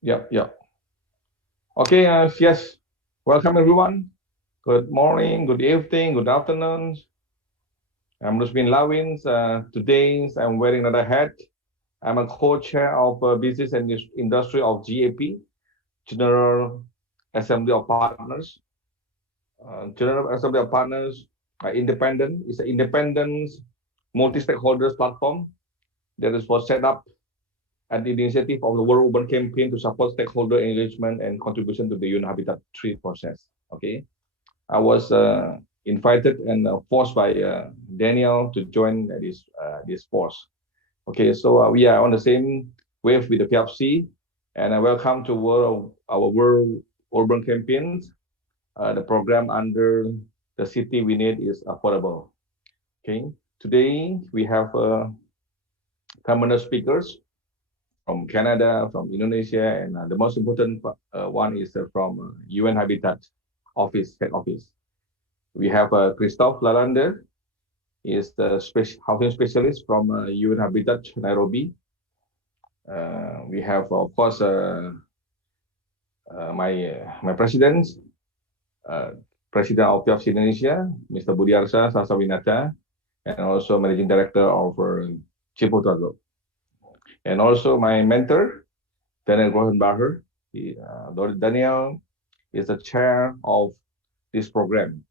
Yeah. Okay, yes. Welcome everyone. Good morning, good evening, good afternoon. I'm Rusmin Lawin. Today I'm wearing another hat. I'm a co-chair of Business and Industry of GAP, General Assembly of Partners. General Assembly of Partners are independent. It's an independent multi-stakeholders platform that was set up at the initiative of the World Urban Campaign to support stakeholder engagement and contribution to the UN Habitat 3 process. Okay. I was invited and forced by Danielle to join this force. Okay, so we are on the same wave with the FIABCI, and I welcome to our World Urban Campaign. The program under the city we need is affordable. Okay, today we have permanent speakers from Canada, from Indonesia, and the most important one is from UN Habitat head office. We have Christophe Lalande, he is the housing specialist from UN Habitat Nairobi. We have, of course, my president, uh, President of FIABCI Indonesia, Mr. Budiarsa Sastrawinata, and also Managing Director of Ciputra Group. And also my mentor, Danielle Grossenbacher. Danielle is the chair of this program.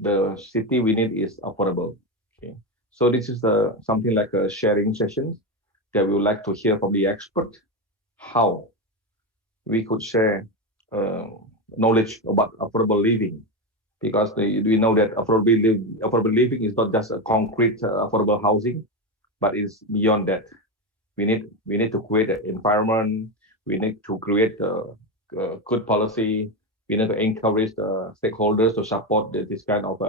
The city we need is affordable. Okay. So this is something like a sharing session that we would like to hear from the expert how we could share knowledge about affordable living, because we know that affordable living is not just a concrete affordable housing, but it's beyond that. We need to create an environment. We need to create a good policy. We need to encourage the stakeholders to support this kind of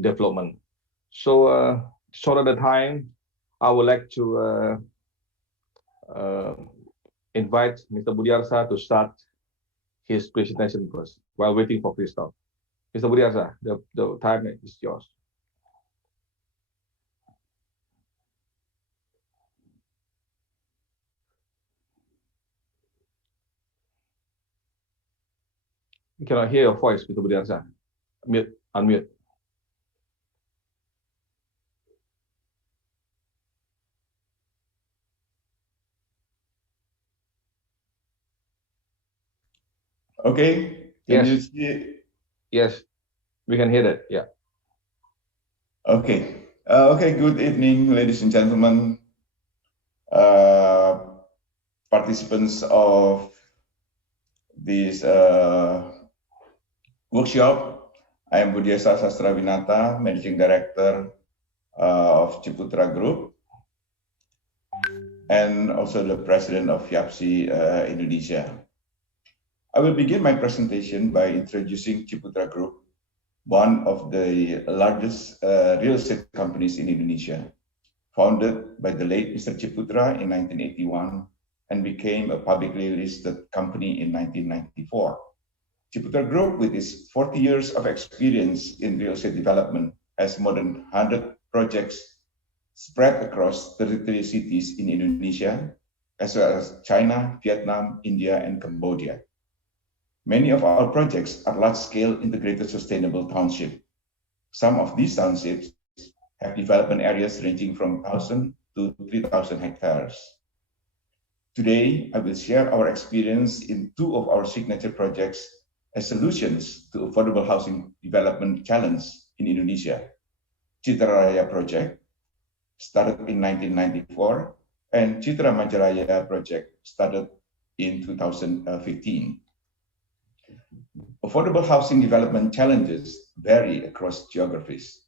development. So, short of the time, I would like to uh, invite Mr. Budiarsa to start his presentation first while waiting for Christophe. Mr. Budiarsa, the time is yours. We cannot hear your voice, Mr. Budiarsa. Unmute. Okay, can you Yes, see? yes, we can hear that. Yeah. Okay. Okay, good evening, ladies and gentlemen, uh, participants of this workshop. I am Budiarsa Sastrawinata, Managing Director of Ciputra Group, and also the President of FIABCI Indonesia. I will begin my presentation by introducing Ciputra Group, one of the largest real estate companies in Indonesia, founded by the late Mr. Ciputra in 1981 and became a publicly listed company in 1994. Ciputra Group, with its 40 years of experience in real estate development, has more than 100 projects spread across 33 cities in Indonesia, as well as China, Vietnam, India, and Cambodia. Many of our projects are large-scale integrated sustainable townships. Some of these townships have development areas ranging from 1,000 to 3,000 hectares. Today, I will share our experience in two of our signature projects as solutions to affordable housing development challenge in Indonesia. Citra Raya project, started in 1994, and Citra Majalaya project, started in 2015. Affordable housing development challenges vary across geographies.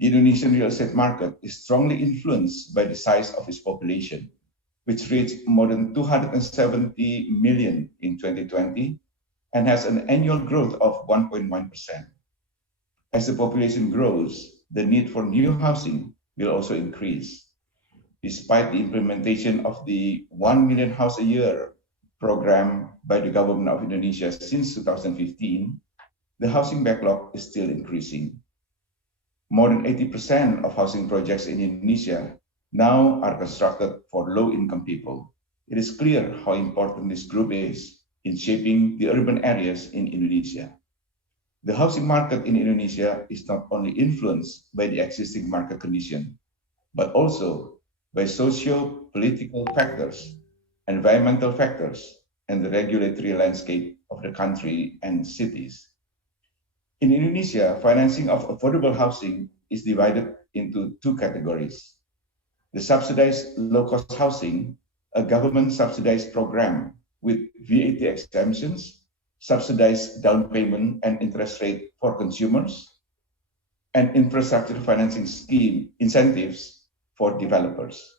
The Indonesian real estate market is strongly influenced by the size of its population, which reached more than 270 million in 2020 and has an annual growth of 1.1%. As the population grows, the need for new housing will also increase. Despite the implementation of the 1 million house a year program by the government of Indonesia since 2015, the housing backlog is still increasing. More than 80% of housing projects in Indonesia now are constructed for low-income people. it is clear how important this group is in shaping the urban areas in Indonesia. The housing market in Indonesia is not only influenced by the existing market condition, but also by socio-political factors, environmental factors, and the regulatory landscape of the country and cities. In Indonesia, financing of affordable housing is divided into two categories. The subsidized low-cost housing, a government-subsidized program with VAT exemptions, subsidized down payment and interest rate for consumers, and infrastructure financing scheme incentives for developers.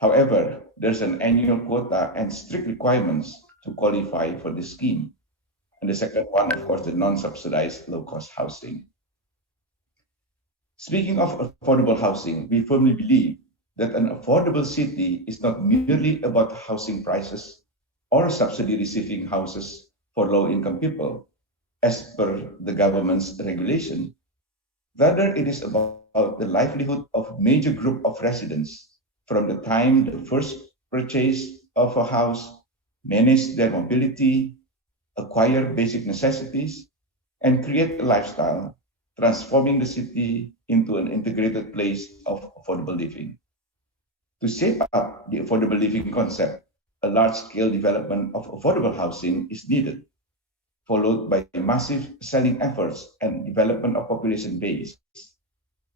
However, there's an annual quota and strict requirements to qualify for the scheme. And the second one, of course, the non-subsidized low-cost housing. Speaking of affordable housing, we firmly believe that an affordable city is not merely about housing prices or subsidy-receiving houses for low-income people, as per the government's regulation. Rather, it is about the livelihood of major group of residents from the time the first purchase of a house, manage their mobility, acquire basic necessities, and create a lifestyle, transforming the city into an integrated place of affordable living. To shape up the affordable living concept, a large-scale development of affordable housing is needed, followed by massive selling efforts and development of population base.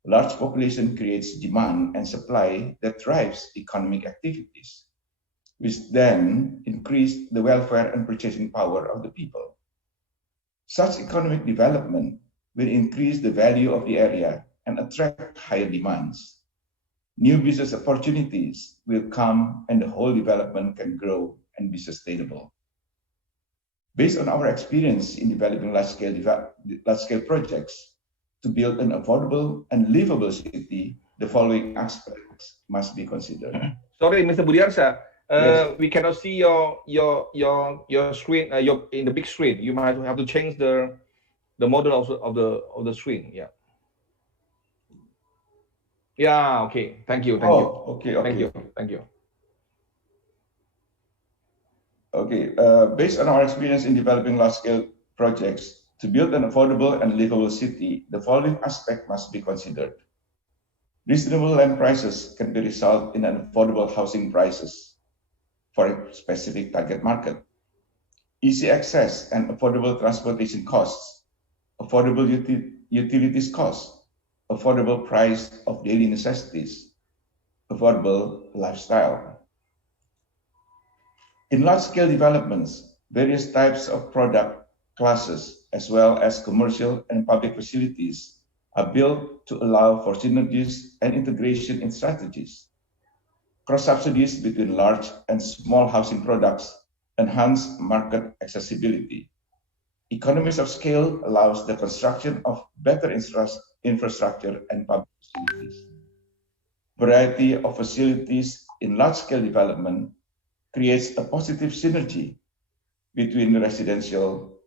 Large population creates demand and supply that drives economic activities, which then increase the welfare and purchasing power of the people. Such economic development will increase the value of the area and attract higher demands. New business opportunities will come and the whole development can grow and be sustainable. Based on our experience in developing large-scale projects, to build an affordable and livable city, the following aspects must be considered. Sorry, Mr. Budiarsa, Yes. we cannot see your screen. Your in the big screen. You might have to change the model of the screen. Yeah. Yeah. Okay. Thank you. Thank you. Okay. Thank you. Thank you. Okay. Based on our experience in developing large-scale projects, to build an affordable and livable city, the following aspect must be considered. Reasonable land prices can be result in an affordable housing prices for a specific target market. Easy access and affordable transportation costs, affordable utilities costs, affordable price of daily necessities, affordable lifestyle. In large-scale developments, various types of product classes, as well as commercial and public facilities, are built to allow for synergies and integration in strategies. Cross-subsidies between large and small housing products enhance market accessibility. Economies of scale allows the construction of better infrastructure and public facilities. Variety of facilities in large-scale development creates a positive synergy between the residential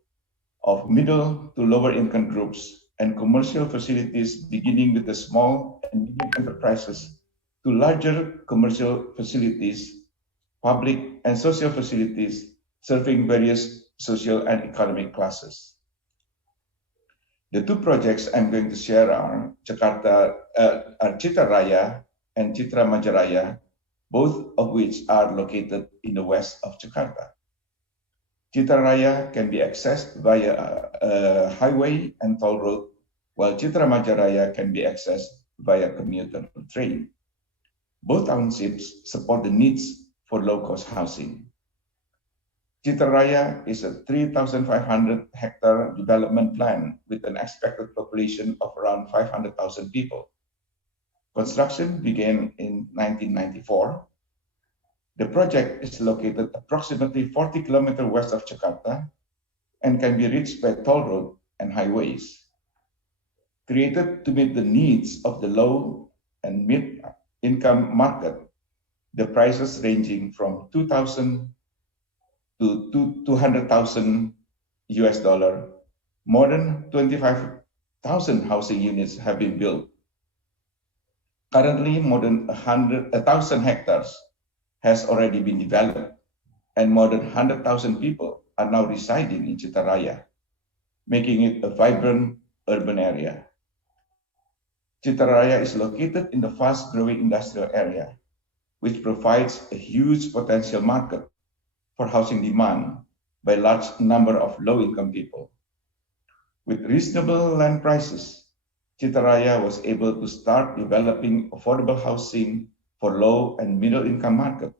of middle to lower income groups and commercial facilities beginning with the small and medium enterprises to larger commercial facilities, public and social facilities serving various social and economic classes. The two projects I'm going to share are Citra Raya and Citra Majaraya, both of which are located in the west of Jakarta. Citra Raya can be accessed via a highway and toll road, while Citra Majaraya can be accessed via commuter train. Both townships support the needs for low-cost housing. Citra Raya is a 3,500 hectare development plan with an expected population of around 500,000 people. Construction began in 1994. The project is located approximately 40 kilometers west of Jakarta and can be reached by toll road and highways. Created to meet the needs of the low and mid-income market, the prices ranging from 2,000 to 200,000 US dollar, more than 25,000 housing units have been built. Currently, more than 1,000 hectares has already been developed, and more than 100,000 people are now residing in Citaraya, making it a vibrant urban area. Citaraya is located in the fast-growing industrial area, which provides a huge potential market for housing demand by a large number of low-income people. With reasonable land prices, Citaraya was able to start developing affordable housing for low and middle-income market.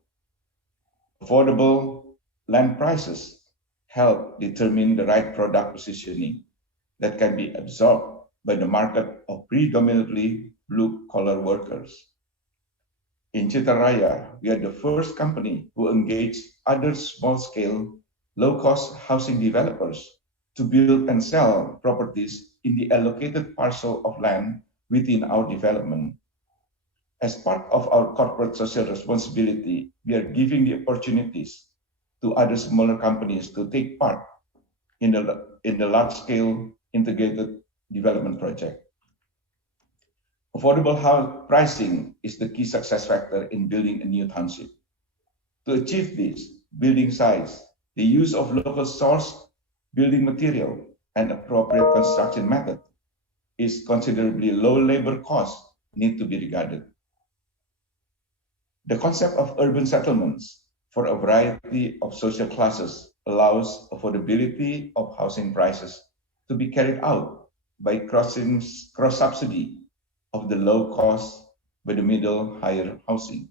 Affordable land prices help determine the right product positioning that can be absorbed by the market of predominantly blue-collar workers. In Citaraya, we are the first company who engaged other small-scale, low-cost housing developers to build and sell properties in the allocated parcel of land within our development. As part of our corporate social responsibility, we are giving the opportunities to other smaller companies to take part in the large-scale integrated development project. Affordable house pricing is the key success factor in building a new township. To achieve this, building size, the use of local source building material, and appropriate construction method is considerably low labor costs need to be regarded. The concept of urban settlements for a variety of social classes allows affordability of housing prices to be carried out by cross-subsidy of the low cost by the middle higher housing.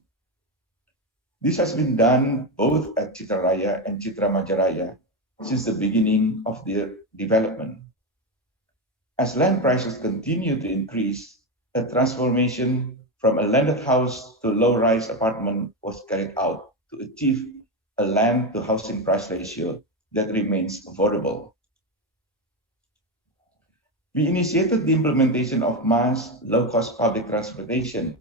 This has been done both at Citaraya and Citra Majaraya since the beginning of their development. As land prices continue to increase, a transformation from a landed house to low-rise apartment was carried out to achieve a land to housing price ratio that remains affordable. We initiated the implementation of mass low-cost public transportation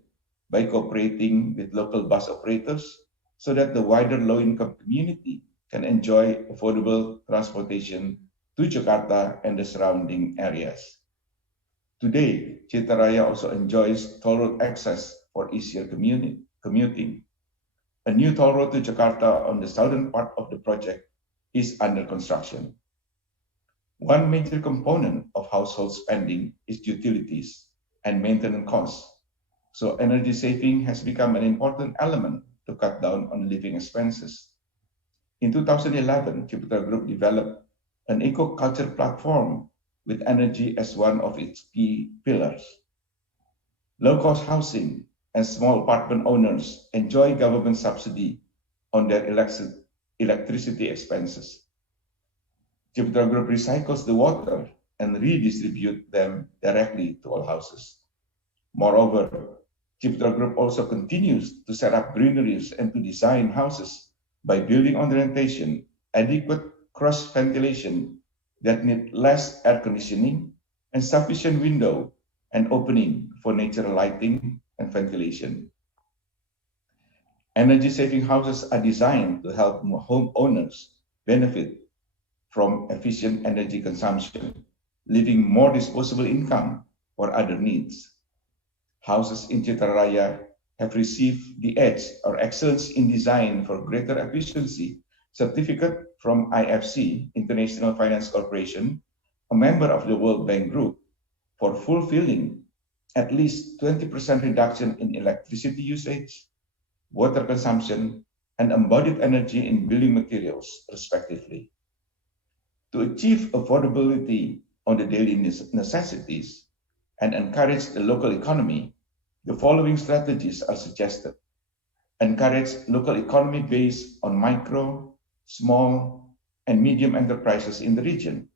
by cooperating with local bus operators so that the wider low-income community can enjoy affordable transportation to Jakarta and the surrounding areas. Today, Citaraya also enjoys toll road access for easier commuting. A new toll road to Jakarta on the southern part of the project is under construction. One major component of household spending is utilities and maintenance costs, so energy saving has become an important element to cut down on living expenses. In 2011, Ciputra Group developed an eco-culture platform with energy as one of its key pillars. Low-cost housing and small apartment owners enjoy government subsidy on their electricity expenses. Ciputra Group recycles the water and redistributes them directly to all houses. Moreover, Ciputra Group also continues to set up greeneries and to design houses by building orientation, adequate cross ventilation that need less air conditioning, and sufficient window and opening for natural lighting and ventilation. Energy-saving houses are designed to help homeowners benefit from efficient energy consumption, leaving more disposable income for other needs. Houses in Citaraya have received the EDGE or Excellence in Design for Greater Efficiency certificate from IFC, International Finance Corporation, a member of the World Bank Group, for fulfilling at least 20% reduction in electricity usage, water consumption, and embodied energy in building materials, respectively. To achieve affordability on the daily necessities and encourage the local economy, the following strategies are suggested. Encourage local economy based on micro, small, and medium enterprises in the region.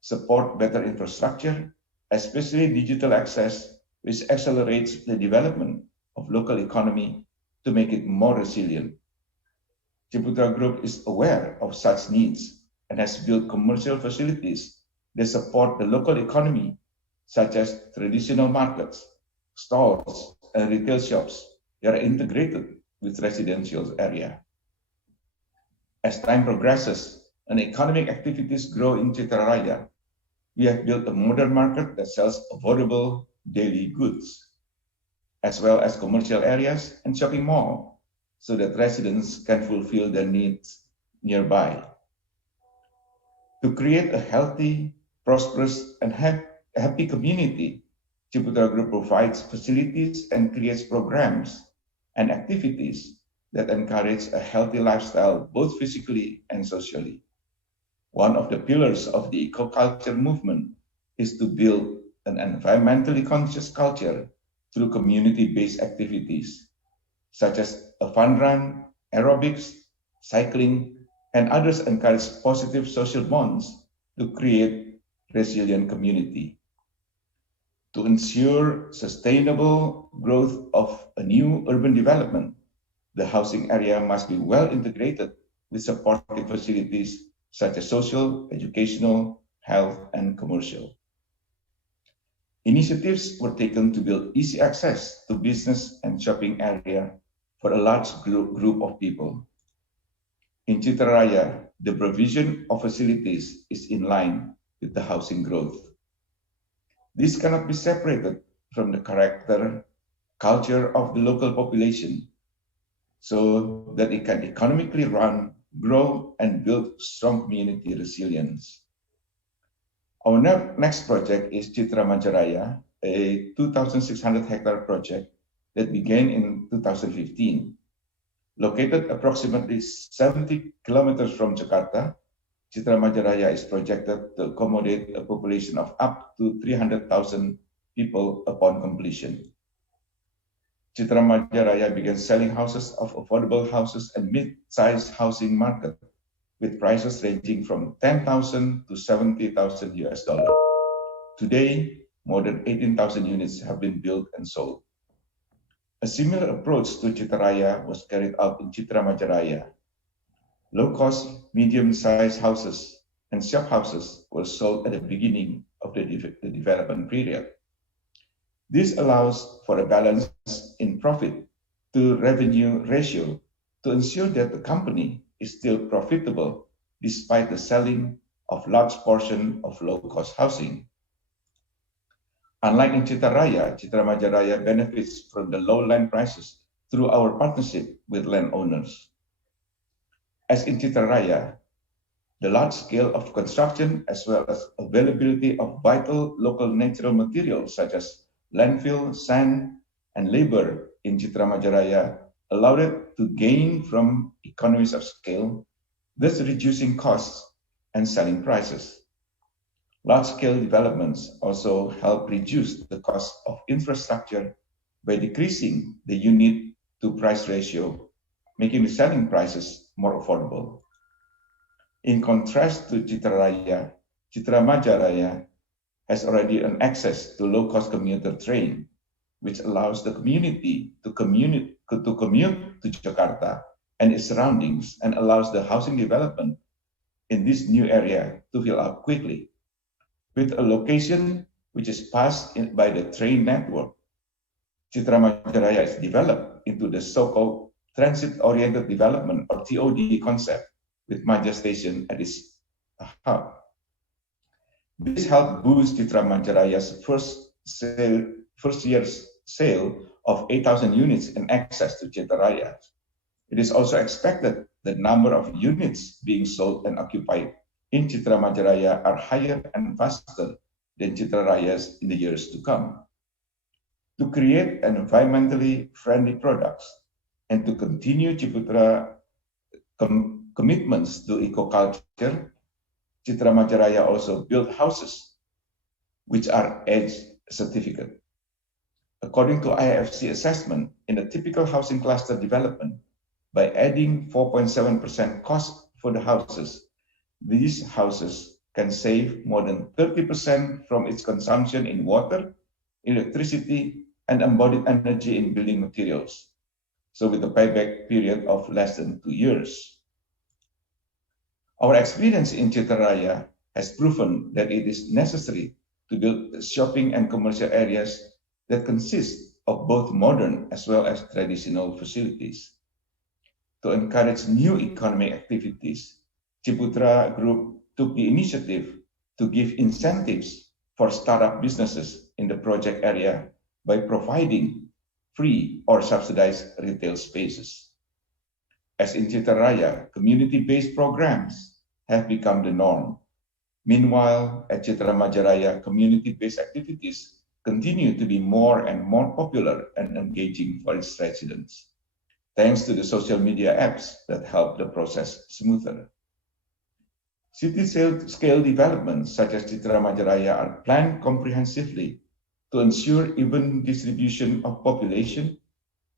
Support better infrastructure, especially digital access, which accelerates the development of local economy to make it more resilient. Ciputra Group is aware of such needs and has built commercial facilities that support the local economy, such as traditional markets, stalls, and retail shops that are integrated with residential area. As time progresses and economic activities grow in Citaraya, we have built a modern market that sells affordable daily goods, as well as commercial areas and shopping mall so that residents can fulfill their needs nearby. To create a healthy, prosperous, and happy community, Ciputra Group provides facilities and creates programs and activities that encourage a healthy lifestyle, both physically and socially. One of the pillars of the eco-culture movement is to build an environmentally conscious culture through community-based activities, such as a fun run, aerobics, cycling, and others encourage positive social bonds to create resilient community. To ensure sustainable growth of a new urban development, the housing area must be well integrated with supportive facilities such as social, educational, health, and commercial. Initiatives were taken to build easy access to business and shopping area for a large group of people. In Citraraya, the provision of facilities is in line with the housing growth. This cannot be separated from the character, culture of the local population, so that it can economically run, grow, and build strong community resilience. Our next project is Citra Majaraya, a 2,600 hectare project that began in 2015. Located approximately 70 kilometers from Jakarta, Citra Majaraya is projected to accommodate a population of up to 300,000 people upon completion. Citra Majaraya began selling houses of affordable houses and mid-sized housing market with prices ranging from $10,000 to $70,000 US. Today, more than 18,000 units have been built and sold. A similar approach to Citraraya was carried out in Citra Majaraya. Low-cost, medium-sized houses and shop houses were sold at the beginning of the development period. This allows for a balance in profit to revenue ratio to ensure that the company is still profitable despite the selling of large portion of low-cost housing. Unlike in Citraraya, Citra Majaraya benefits from the low land prices through our partnership with landowners. As in Citraraya, the large scale of construction as well as availability of vital local natural materials such as landfill, sand, and labor in Citra Majaraya allowed it to gain from economies of scale, thus reducing costs and selling prices. Large-scale developments also help reduce the cost of infrastructure by decreasing the unit-to-price ratio, making the selling prices more affordable. In contrast to Citraraya, Citra Majaraya has already an access to low-cost commuter train, which allows the community to commute to Jakarta and its surroundings and allows the housing development in this new area to fill up quickly. With a location which is passed by the train network, Citra Majaraya is developed into the so-called transit-oriented development or TOD concept with Maja Station at its hub. This helped boost Citra Majaraya's first year's sale of 8,000 units in access to Citraraya. It is also expected the number of units being sold and occupied in Citra Majaraya are higher and faster than Citraraya's in the years to come. To create environmentally friendly products and to continue Ciputra commitments to eco-culture, Citra Majaraya also built houses which are EDGE certificate. According to FIABCI assessment, in a typical housing cluster development, by adding 4.7% cost for the houses, these houses can save more than 30% from its consumption in water, electricity, and embodied energy in building materials. So with a payback period of less than 2 years. Our experience in Citraraya has proven that it is necessary to build shopping and commercial areas that consist of both modern as well as traditional facilities. To encourage new economic activities, Ciputra Group took the initiative to give incentives for startup businesses in the project area by providing free or subsidized retail spaces. As in Citraraya, community-based programs have become the norm. Meanwhile, at Citra Majaraya, community-based activities continue to be more and more popular and engaging for its residents, thanks to the social media apps that help the process smoother. City-scale developments such as Citra Majaraya are planned comprehensively to ensure even distribution of population,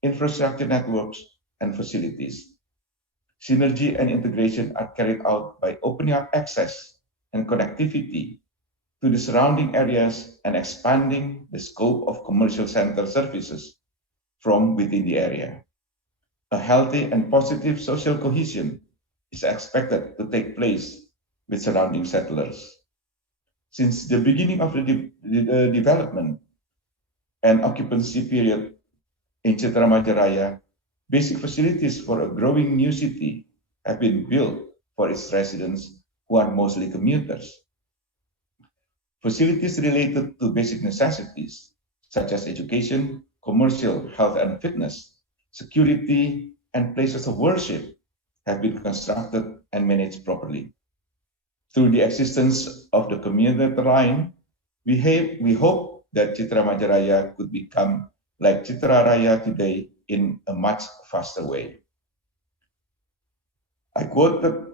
infrastructure networks, and facilities. Synergy and integration are carried out by opening up access and connectivity to the surrounding areas and expanding the scope of commercial center services from within the area. A healthy and positive social cohesion is expected to take place with surrounding settlers. Since the beginning of the development and occupancy period in Citra Majaraya, basic facilities for a growing new city have been built for its residents who are mostly commuters. Facilities related to basic necessities, such as education, commercial, health and fitness, security, and places of worship, have been constructed and managed properly. Through the existence of the commuter line, we hope that Citra Majaraya could become like Citraraya today in a much faster way. I quoted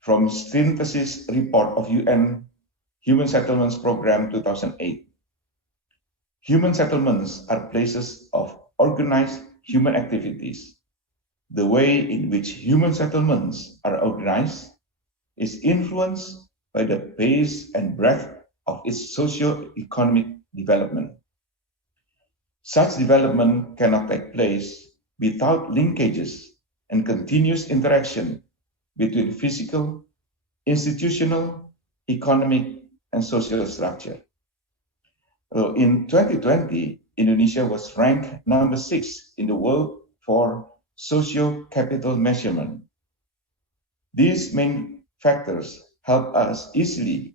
from synthesis report of UN Human Settlements Program 2008. Human settlements are places of organized human activities. The way in which human settlements are organized is influenced by the pace and breadth of its socio-economic development. Such development cannot take place without linkages and continuous interaction between physical, institutional, economic, and social structure. So in 2020, Indonesia was ranked number 6 in the world for socio-capital measurement. These main factors help us easily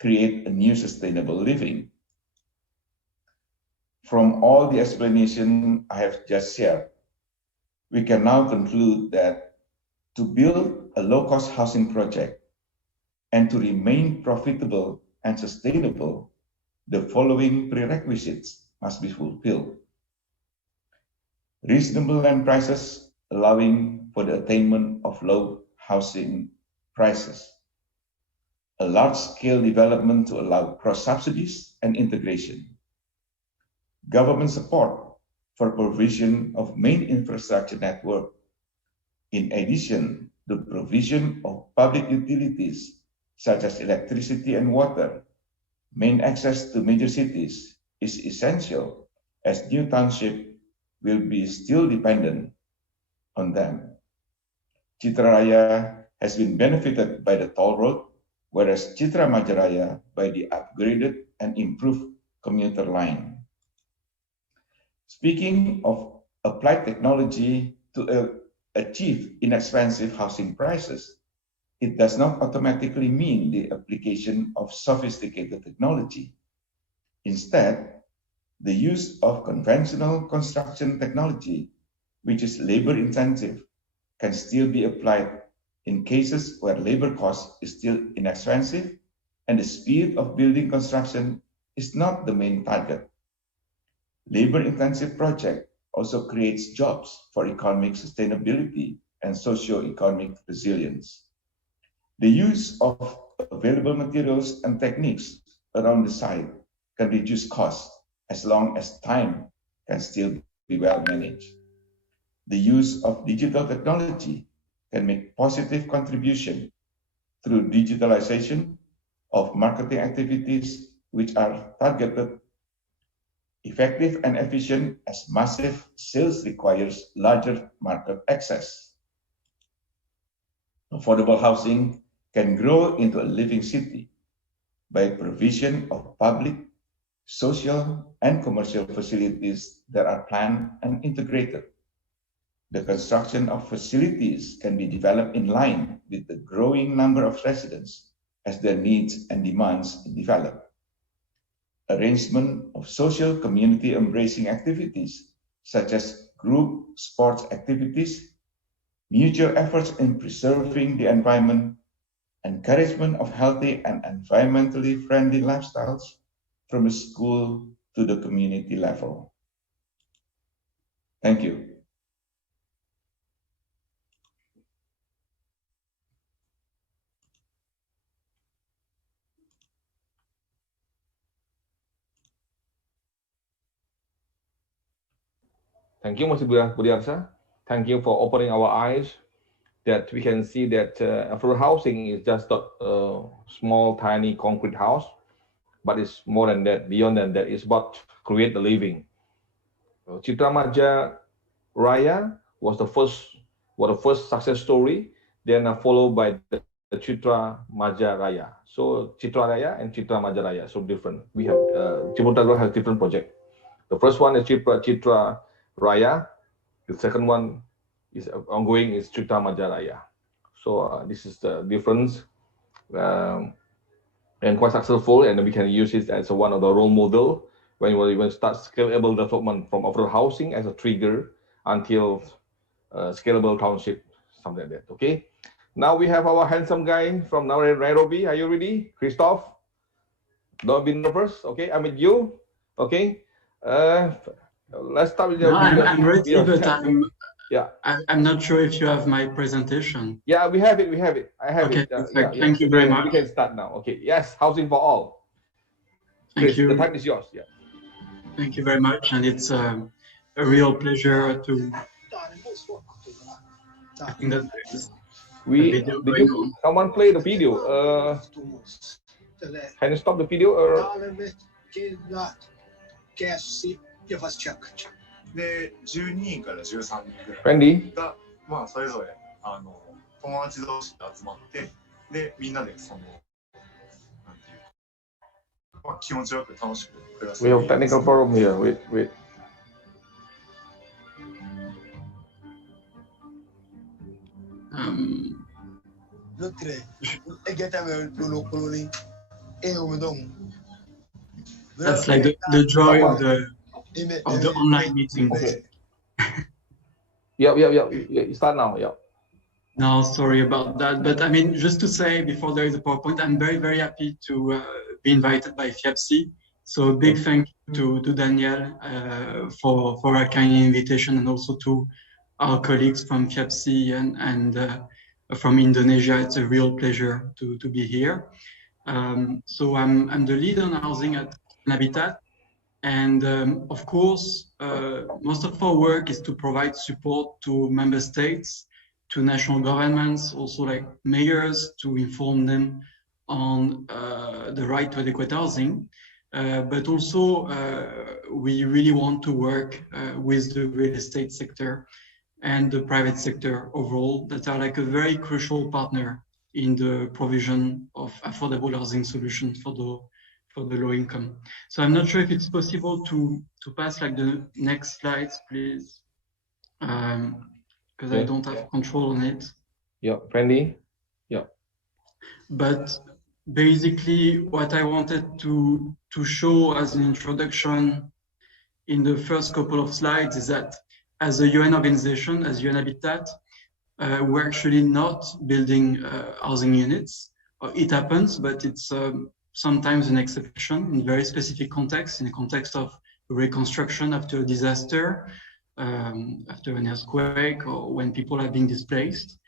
create a new sustainable living. From all the explanation I have just shared, we can now conclude that to build a low-cost housing project and to remain profitable and sustainable, the following prerequisites must be fulfilled. Reasonable land prices allowing for the attainment of low housing prices. A large-scale development to allow cross-subsidies and integration. Government support for provision of main infrastructure network. In addition, the provision of public utilities such as electricity and water, main access to major cities is essential as new township will be still dependent on them. Citraraya has been benefited by the toll road, whereas Citra Majaraya by the upgraded and improved commuter line. Speaking of applied technology to achieve inexpensive housing prices, it does not automatically mean the application of sophisticated technology. Instead, the use of conventional construction technology, which is labor-intensive, can still be applied in cases where labor cost is still inexpensive and the speed of building construction is not the main target. Labor-intensive project also creates jobs for economic sustainability and socio-economic resilience. The use of available materials and techniques around the site can reduce costs as long as time can still be well managed. The use of digital technology can make positive contribution through digitalization of marketing activities which are targeted, effective and efficient as massive sales requires larger market access. Affordable housing can grow into a living city by provision of public, social, and commercial facilities that are planned and integrated. The construction of facilities can be developed in line with the growing number of residents as their needs and demands develop. Arrangement of social community embracing activities such as group sports activities, mutual efforts in preserving the environment, encouragement of healthy and environmentally friendly lifestyles from the school to the community level. Thank you. Thank you, Mr. Budiarsa. Thank you for opening our eyes that we can see that affordable housing is just a small, tiny concrete house, but it's more than that. Beyond that, it's about create a living. Ciputra Maja Raya was the first success story, then followed by the Ciputra Maja Raya. So Ciputra Raya and Ciputra Maja Raya, so different. We have Ciputra has different project. The first one is Ciputra Raya. The second one is ongoing is Ciputra Maja Raya. So this is the difference, and quite successful, and we can use it as one of the role model when we even start scalable development from affordable housing as a trigger until scalable township, something like that. Okay. Now we have our handsome guy from Nairobi. Are you ready, Christophe? Don't be nervous. Okay, I'm with you. Okay. Let's start with no, I'm ready, but I'm not sure if you have my presentation. Yeah, we have it. I have it. Thank you very much. We can start now. Okay. Yes, housing for all. Thank you. The time is yours. Yeah. Thank you very much, and it's a real pleasure to. I think that someone play the video. Can you stop the video or? Randy? まあそれぞれ友達同士で集まってでみんなでそのなんていうまあ気持ちよく楽しく暮らす。We have technical problem here. Wait. That's like the joy of the online meeting. Okay. Yeah. Start now. Yeah. No, sorry about that. But I mean, just to say before there is a PowerPoint, I'm very, very happy to be invited by FIABCI. So a big thank you to Danielle for a kind invitation, and also to our colleagues from FIABCI and from Indonesia. It's a real pleasure to be here. So I'm the lead on housing at Habitat. And of course, most of our work is to provide support to member states, to national governments, also like mayors, to inform them on the right to adequate housing. But also, we really want to work with the real estate sector and the private sector overall, that are like a very crucial partner in the provision of affordable housing solutions for the low income. So I'm not sure if it's possible to pass like the next slides, please, because I don't have control on it. Yeah, Randy. Yeah. But basically, what I wanted to show as an introduction in the first couple of slides is that as a UN organization, as UN Habitat, we're actually not building housing units. It happens, but it's sometimes an exception in very specific contexts, in the context of reconstruction after a disaster, after an earthquake, or when people are being displaced.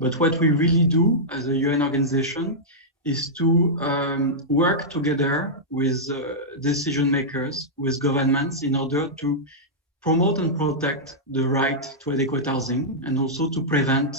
But what we really do as a UN organization is to work together with decision makers, with governments, in order to promote and protect the right to adequate housing, and also to prevent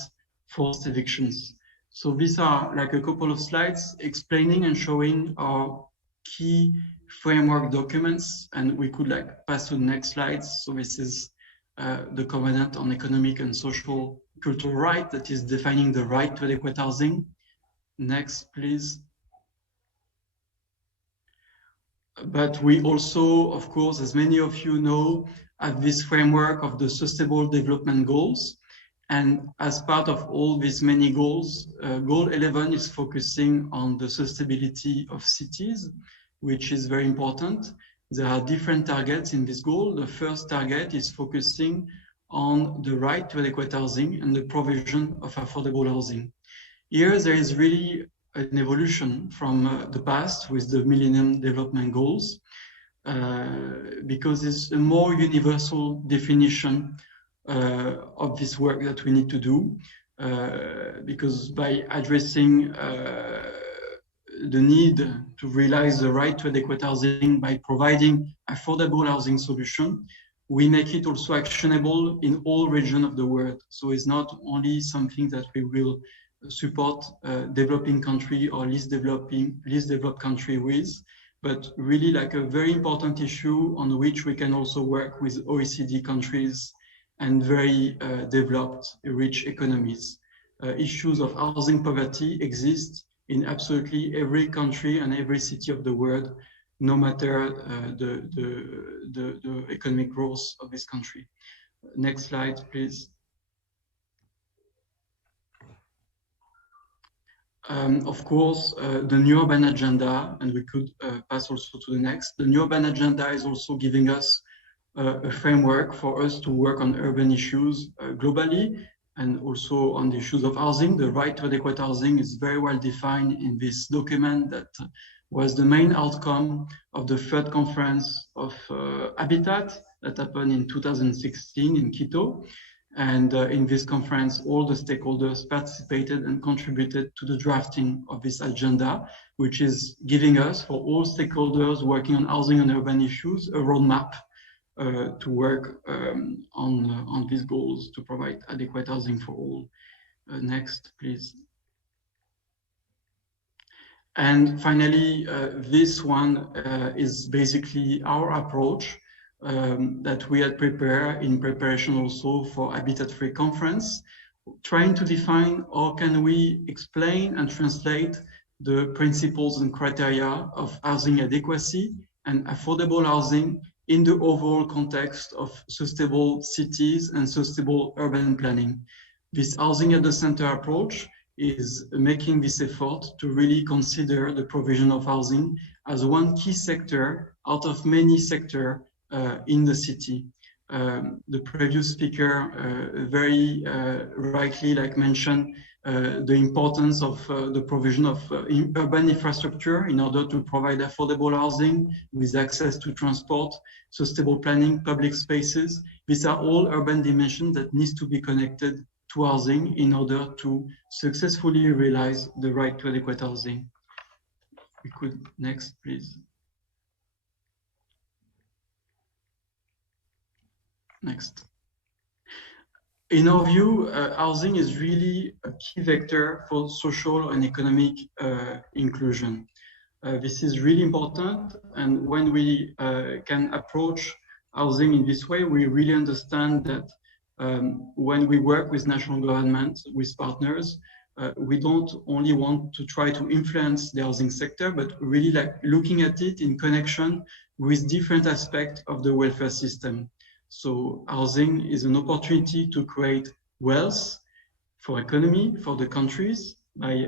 forced evictions. So these are like a couple of slides explaining and showing our key framework documents, and we could like pass to the next slides. So this is the Covenant on Economic and Social Cultural Right that is defining the right to adequate housing. Next, please. But we also, of course, as many of you know, have this framework of the Sustainable Development Goals. And as part of all these many goals, Goal 11 is focusing on the sustainability of cities, which is very important. There are different targets in this goal. The first target is focusing on the right to adequate housing and the provision of affordable housing. Here, there is really an evolution from the past with the Millennium Development Goals, because it's a more universal definition of this work that we need to do, because by addressing the need to realize the right to adequate housing by providing affordable housing solution, we make it also actionable in all regions of the world. So it's not only something that we will support developing country or least developed country with, but really like a very important issue on which we can also work with OECD countries and very developed, rich economies. Issues of housing poverty exist in absolutely every country and every city of the world, no matter the economic growth of this country. Next slide, please. Of course, the New Urban Agenda, and we could pass also to the next. The New Urban Agenda is also giving us a framework for us to work on urban issues globally, and also on the issues of housing. The right to adequate housing is very well defined in this document that was the main outcome of the third conference of Habitat that happened in 2016 in Quito. And in this conference, all the stakeholders participated and contributed to the drafting of this agenda, which is giving us, for all stakeholders working on housing and urban issues, a roadmap to work on these goals to provide adequate housing for all. Next, please. And finally, this one is basically our approach that we had prepared in preparation also for Habitat 3 conference, trying to define how can we explain and translate the principles and criteria of housing adequacy and affordable housing in the overall context of sustainable cities and sustainable urban planning. This housing at the center approach is making this effort to really consider the provision of housing as one key sector out of many sectors in the city. The previous speaker very rightly mentioned the importance of the provision of urban infrastructure in order to provide affordable housing with access to transport, sustainable planning, public spaces. These are all urban dimensions that need to be connected to housing in order to successfully realize the right to adequate housing. We could, next, please. Next. In our view, housing is really a key vector for social and economic inclusion. This is really important, and when we can approach housing in this way, we really understand that when we work with national governments, with partners, we don't only want to try to influence the housing sector, but really looking at it in connection with different aspects of the welfare system. So housing is an opportunity to create wealth for economy, for the countries, by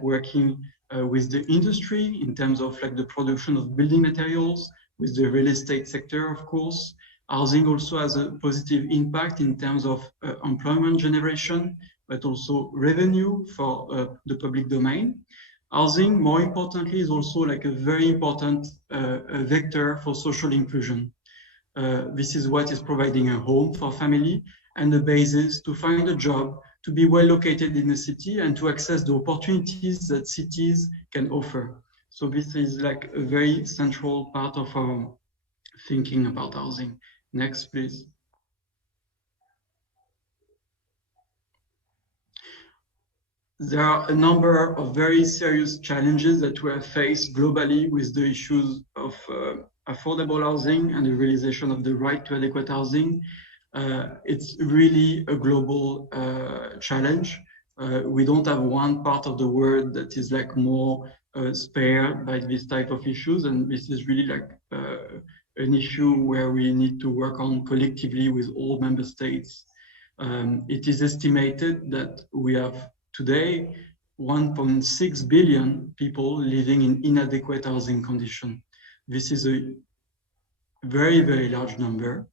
working with the industry in terms of the production of building materials, with the real estate sector, of course. Housing also has a positive impact in terms of employment generation, but also revenue for the public domain. Housing, more importantly, is also a very important vector for social inclusion. This is what is providing a home for family and the basis to find a job, to be well located in the city and to access the opportunities that cities can offer. So this is a very central part of our thinking about housing. Next, please. There are a number of very serious challenges that we have faced globally with the issues of affordable housing and the realization of the right to adequate housing. It's really a global challenge. We don't have one part of the world that is more spared by this type of issues, and this is really an issue where we need to work on collectively with all member states. It is estimated that we have today 1.6 billion people living in inadequate housing conditions. This is a very, very large number.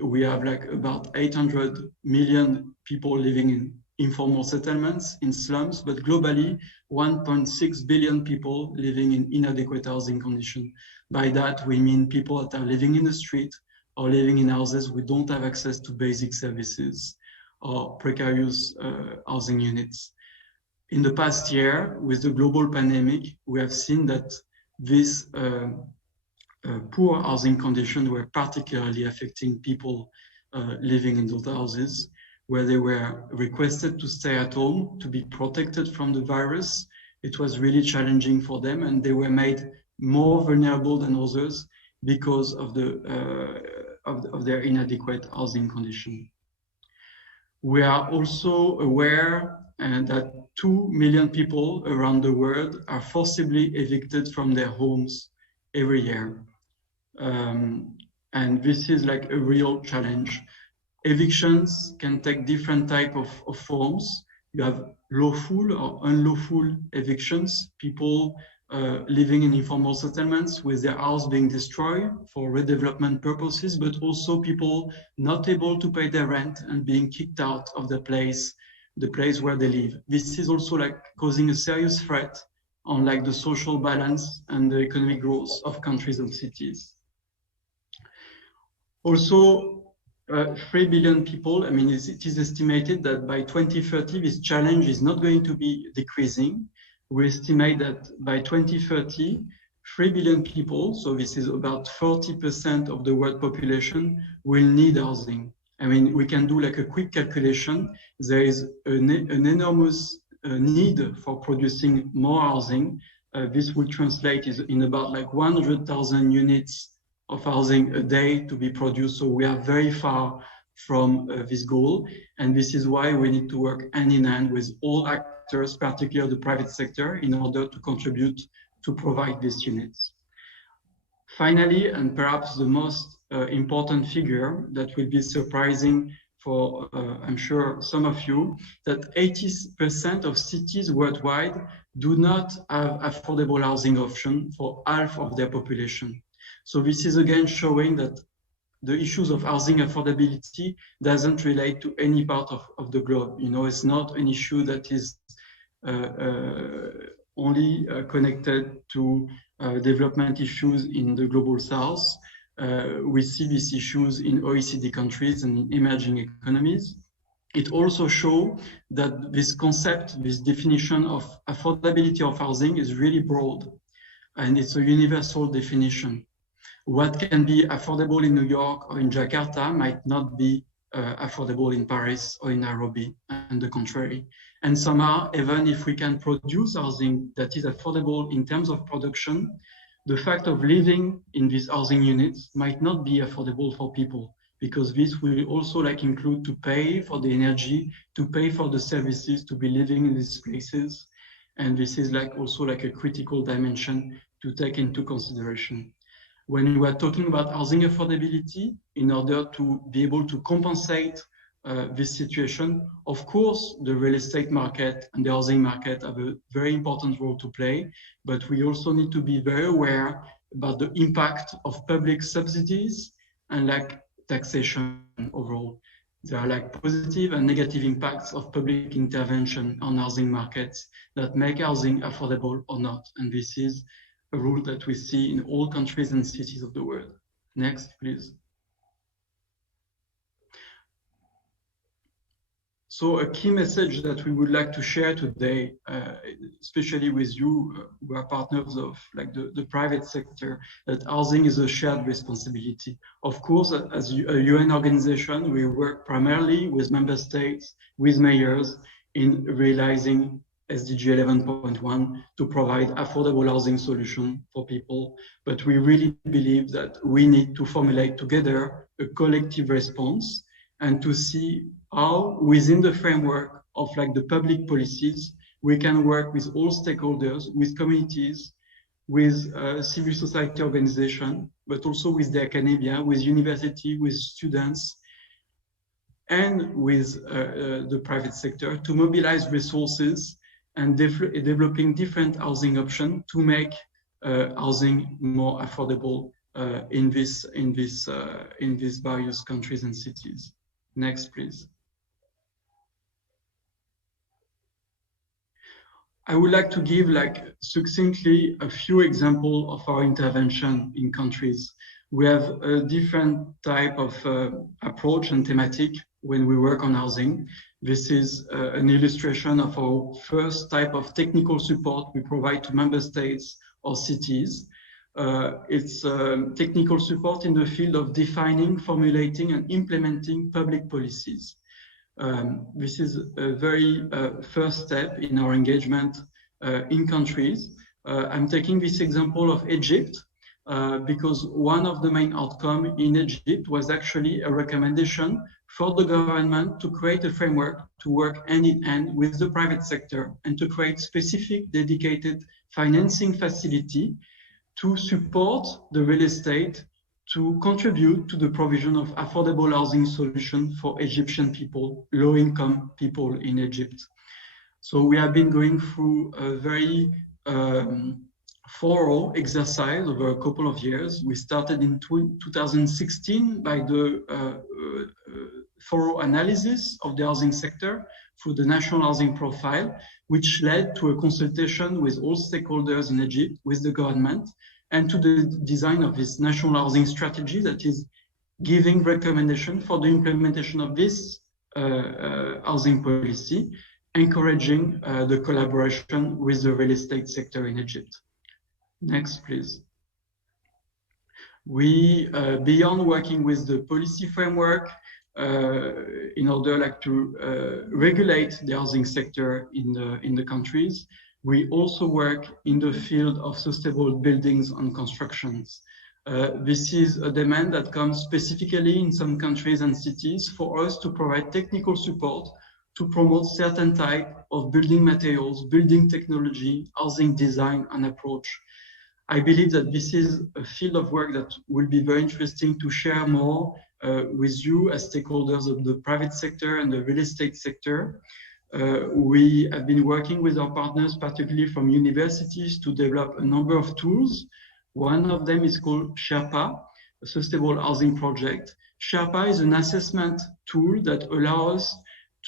we have like about 800 million people living in informal settlements, in slums, but globally, 1.6 billion people living in inadequate housing conditions. By that, we mean people that are living in the street or living in houses who don't have access to basic services or precarious housing units. In the past year, with the global pandemic, we have seen that these poor housing conditions were particularly affecting people living in those houses, where they were requested to stay at home to be protected from the virus. It was really challenging for them, and they were made more vulnerable than others because of their inadequate housing condition. We are also aware that 2 million people around the world are forcibly evicted from their homes every year. And this is like a real challenge. Evictions can take different types of forms. You have lawful or unlawful evictions, people living in informal settlements with their house being destroyed for redevelopment purposes, but also people not able to pay their rent and being kicked out of the place where they live. This is also like causing a serious threat on like the social balance and the economic growth of countries and cities. Also, 3 billion people, I mean, it is estimated that by 2030, this challenge is not going to be decreasing. We estimate that by 2030, 3 billion people, so this is about 40% of the world population, will need housing. I mean, we can do like a quick calculation. There is an enormous need for producing more housing. This will translate in about like 100,000 units of housing a day to be produced. So we are very far from this goal. And this is why we need to work hand in hand with all actors, particularly the private sector, in order to contribute to provide these units. Finally, and perhaps the most important figure that will be surprising for, I'm sure, some of you, that 80% of cities worldwide do not have affordable housing option for half of their population. So this is again showing that the issues of housing affordability doesn't relate to any part of the globe. You know, it's not an issue that is only connected to development issues in the global south. We see these issues in OECD countries and in emerging economies. It also shows that this concept, this definition of affordability of housing is really broad, and it's a universal definition. What can be affordable in New York or in Jakarta might not be affordable in Paris or in Nairobi, and the contrary. And somehow, even if we can produce housing that is affordable in terms of production, the fact of living in these housing units might not be affordable for people, because this will also like include to pay for the energy, to pay for the services, to be living in these places. And this is like also like a critical dimension to take into consideration. When we are talking about housing affordability, in order to be able to compensate this situation, of course, the real estate market and the housing market have a very important role to play, but we also need to be very aware about the impact of public subsidies and like taxation overall. There are like positive and negative impacts of public intervention on housing markets that make housing affordable or not. And this is a rule that we see in all countries and cities of the world. Next, please. So a key message that we would like to share today, especially with you who are partners of like the private sector, that housing is a shared responsibility. Of course, as a UN organization, we work primarily with member states, with mayors in realizing SDG 11.1 to provide affordable housing solution for people. But we really believe that we need to formulate together a collective response and to see how within the framework of like the public policies, we can work with all stakeholders, with communities, with civil society organization, but also with the academia, with university, with students, and with the private sector to mobilize resources and developing different housing options to make housing more affordable in these various countries and cities. Next, please. I would like to give succinctly a few examples of our intervention in countries. We have a different type of approach and thematic when we work on housing. This is an illustration of our first type of technical support we provide to member states or cities. It's technical support in the field of defining, formulating, and implementing public policies. This is a very first step in our engagement in countries. I'm taking this example of Egypt because one of the main outcomes in Egypt was actually a recommendation for the government to create a framework to work hand in hand with the private sector and to create specific dedicated financing facility to support the real estate to contribute to the provision of affordable housing solution for Egyptian people, low-income people in Egypt. So we have been going through a very thorough exercise over a couple of years. We started in 2016 by the thorough analysis of the housing sector through the National Housing Profile, which led to a consultation with all stakeholders in Egypt, with the government, and to the design of this national housing strategy that is giving recommendation for the implementation of this housing policy, encouraging the collaboration with the real estate sector in Egypt. Next, please. We, beyond working with the policy framework, in order to regulate the housing sector in the countries, we also work in the field of sustainable buildings and constructions. This is a demand that comes specifically in some countries and cities for us to provide technical support to promote certain type of building materials, building technology, housing design and approach. I believe that this is a field of work that will be very interesting to share more with you as stakeholders of the private sector and the real estate sector. We have been working with our partners, particularly from universities, to develop a number of tools. One of them is called Sherpa, a sustainable housing project. Sherpa is an assessment tool that allows us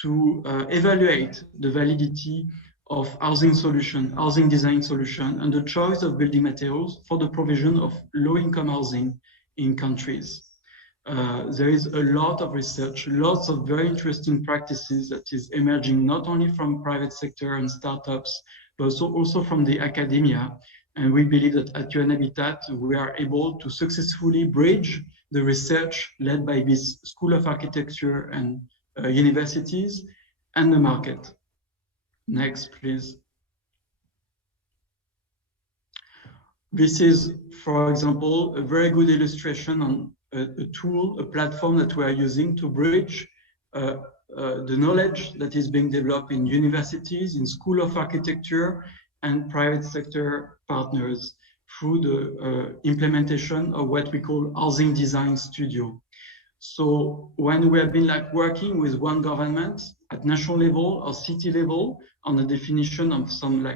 to evaluate the validity of housing solution, housing design solution, and the choice of building materials for the provision of low-income housing in countries. There is a lot of research, lots of very interesting practices that is emerging not only from private sector and startups, but also from the academia. And we believe that at UN Habitat, we are able to successfully bridge the research led by this School of Architecture and universities and the market. Next, please. This is, for example, a very good illustration on a tool, a platform that we are using to bridge the knowledge that is being developed in universities, in School of Architecture and private sector partners through the implementation of what we call Housing Design Studio. So when we have been working with one government at national level or city level on the definition of some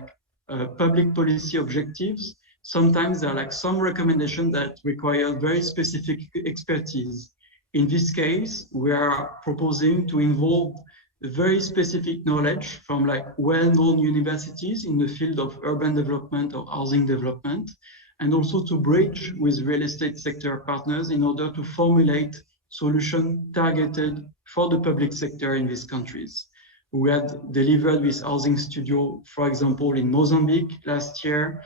public policy objectives, sometimes there are some recommendations that require very specific expertise. In this case, we are proposing to involve very specific knowledge from well-known universities in the field of urban development or housing development, and also to bridge with real estate sector partners in order to formulate solutions targeted for the public sector in these countries. We had delivered this housing studio, for example, in Mozambique last year,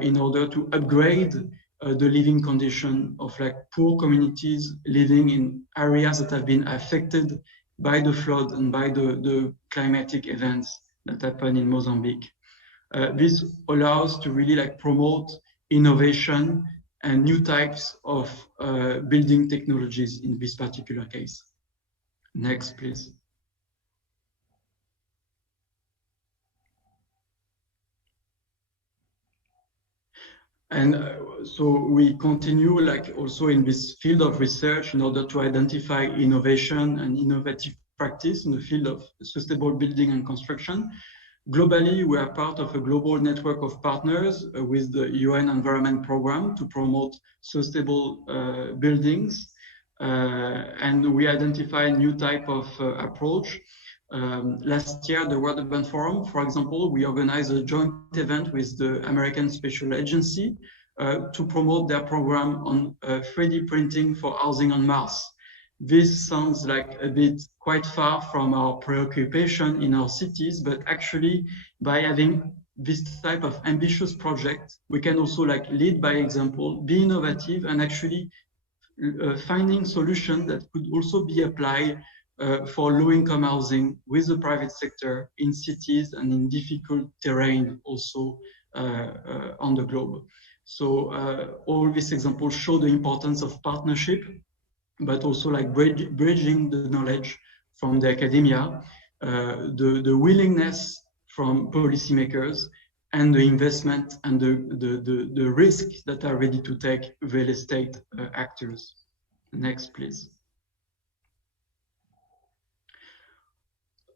in order to upgrade the living condition of poor communities living in areas that have been affected by the flood and by the climatic events that happen in Mozambique. This allows to really promote innovation and new types of building technologies in this particular case. Next, please. And so we continue also in this field of research in order to identify innovation and innovative practice in the field of sustainable building and construction. Globally, we are part of a global network of partners with the UN Environment Programme to promote sustainable buildings. And we identify a new type of approach. Last year, the World Urban Forum, for example, we organized a joint event with the American Special Agency to promote their program on 3D printing for housing on Mars. This sounds like a bit quite far from our preoccupation in our cities, but actually by having this type of ambitious project, we can also like lead by example, be innovative, and actually finding solutions that could also be applied for low-income housing with the private sector in cities and in difficult terrain also on the globe. So all these examples show the importance of partnership, but also like bridging the knowledge from the academia, the willingness from policymakers, and the investment and the risks that are ready to take real estate actors. Next, please.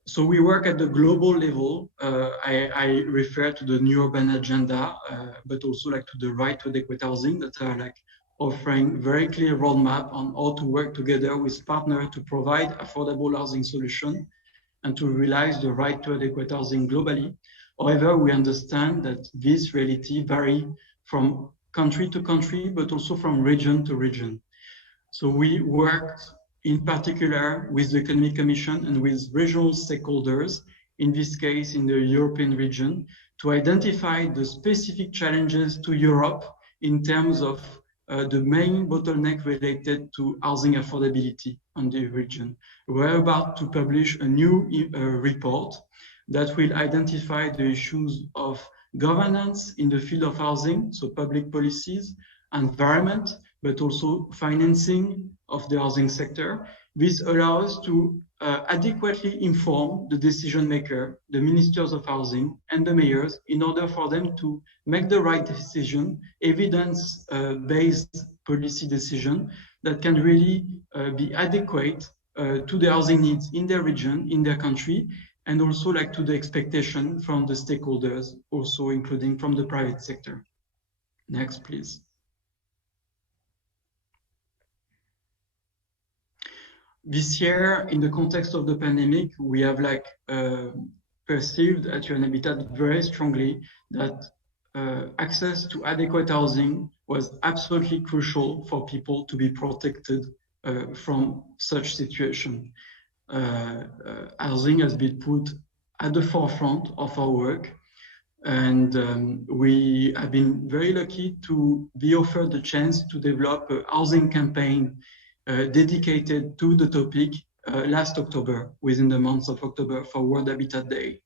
So we work at the global level. I refer to the new urban agenda, but also like to the right to adequate housing that are like offering very clear roadmap on how to work together with partners to provide affordable housing solution and to realize the right to adequate housing globally. However, we understand that this reality varies from country to country, but also from region to region. So we worked in particular with the Economic Commission and with regional stakeholders, in this case in the European region, to identify the specific challenges to Europe in terms of the main bottleneck related to housing affordability on the region. We're about to publish a new report that will identify the issues of governance in the field of housing, so public policies, environment, but also financing of the housing sector. This allows us to adequately inform the decision maker, the ministers of housing and the mayors in order for them to make the right decision, evidence-based policy decision that can really be adequate to the housing needs in their region, in their country, and also like to the expectation from the stakeholders, also including from the private sector. Next, please. This year, in the context of the pandemic, we have like perceived at UN Habitat very strongly that access to adequate housing was absolutely crucial for people to be protected from such situation. Housing has been put at the forefront of our work, and we have been very lucky to be offered the chance to develop a housing campaign dedicated to the topic last October, within the month of October, for World Habitat Day.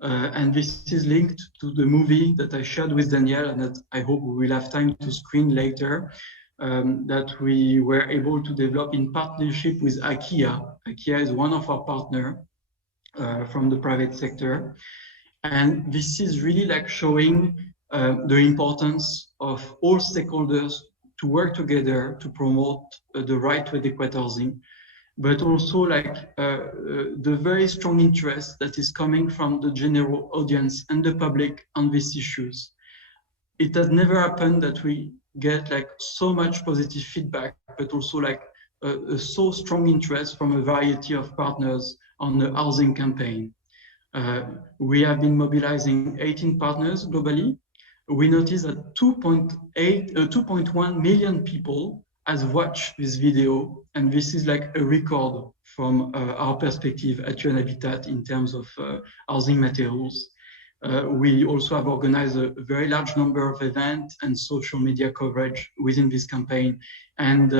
And this is linked to the movie that I shared with Danielle and that I hope we will have time to screen later, that we were able to develop in partnership with IKEA. IKEA is one of our partners from the private sector. And this is really like showing the importance of all stakeholders to work together to promote the right to adequate housing, but also like the very strong interest that is coming from the general audience and the public on these issues. It has never happened that we get like so much positive feedback, but also like so strong interest from a variety of partners on the housing campaign. We have been mobilizing 18 partners globally. We noticed that 2.1 million people has watched this video, and this is like a record from our perspective at UN Habitat in terms of housing materials. We also have organized a very large number of events and social media coverage within this campaign. And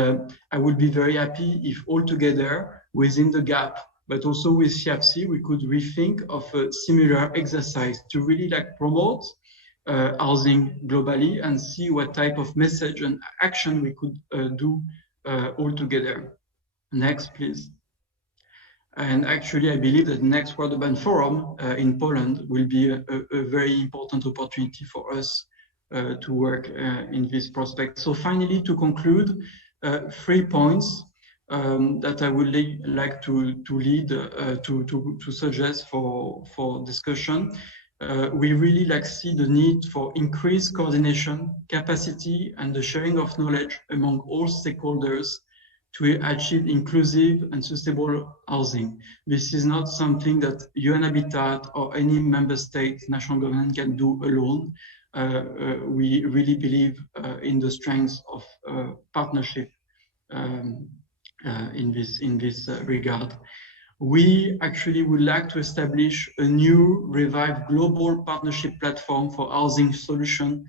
I would be very happy if all together within the gap, but also with FIABCI, we could rethink of a similar exercise to really like promote housing globally and see what type of message and action we could do all together. Next, please. And actually, I believe that the next World Urban Forum in Poland will be a very important opportunity for us to work in this prospect. So finally, to conclude, 3 points. that I would like to lead, to suggest for discussion. We really see the need for increased coordination, capacity, and the sharing of knowledge among all stakeholders to achieve inclusive and sustainable housing. This is not something that UN Habitat or any member state national government can do alone. We really believe in the strength of partnership in this regard. We actually would like to establish a new revived global partnership platform for housing solution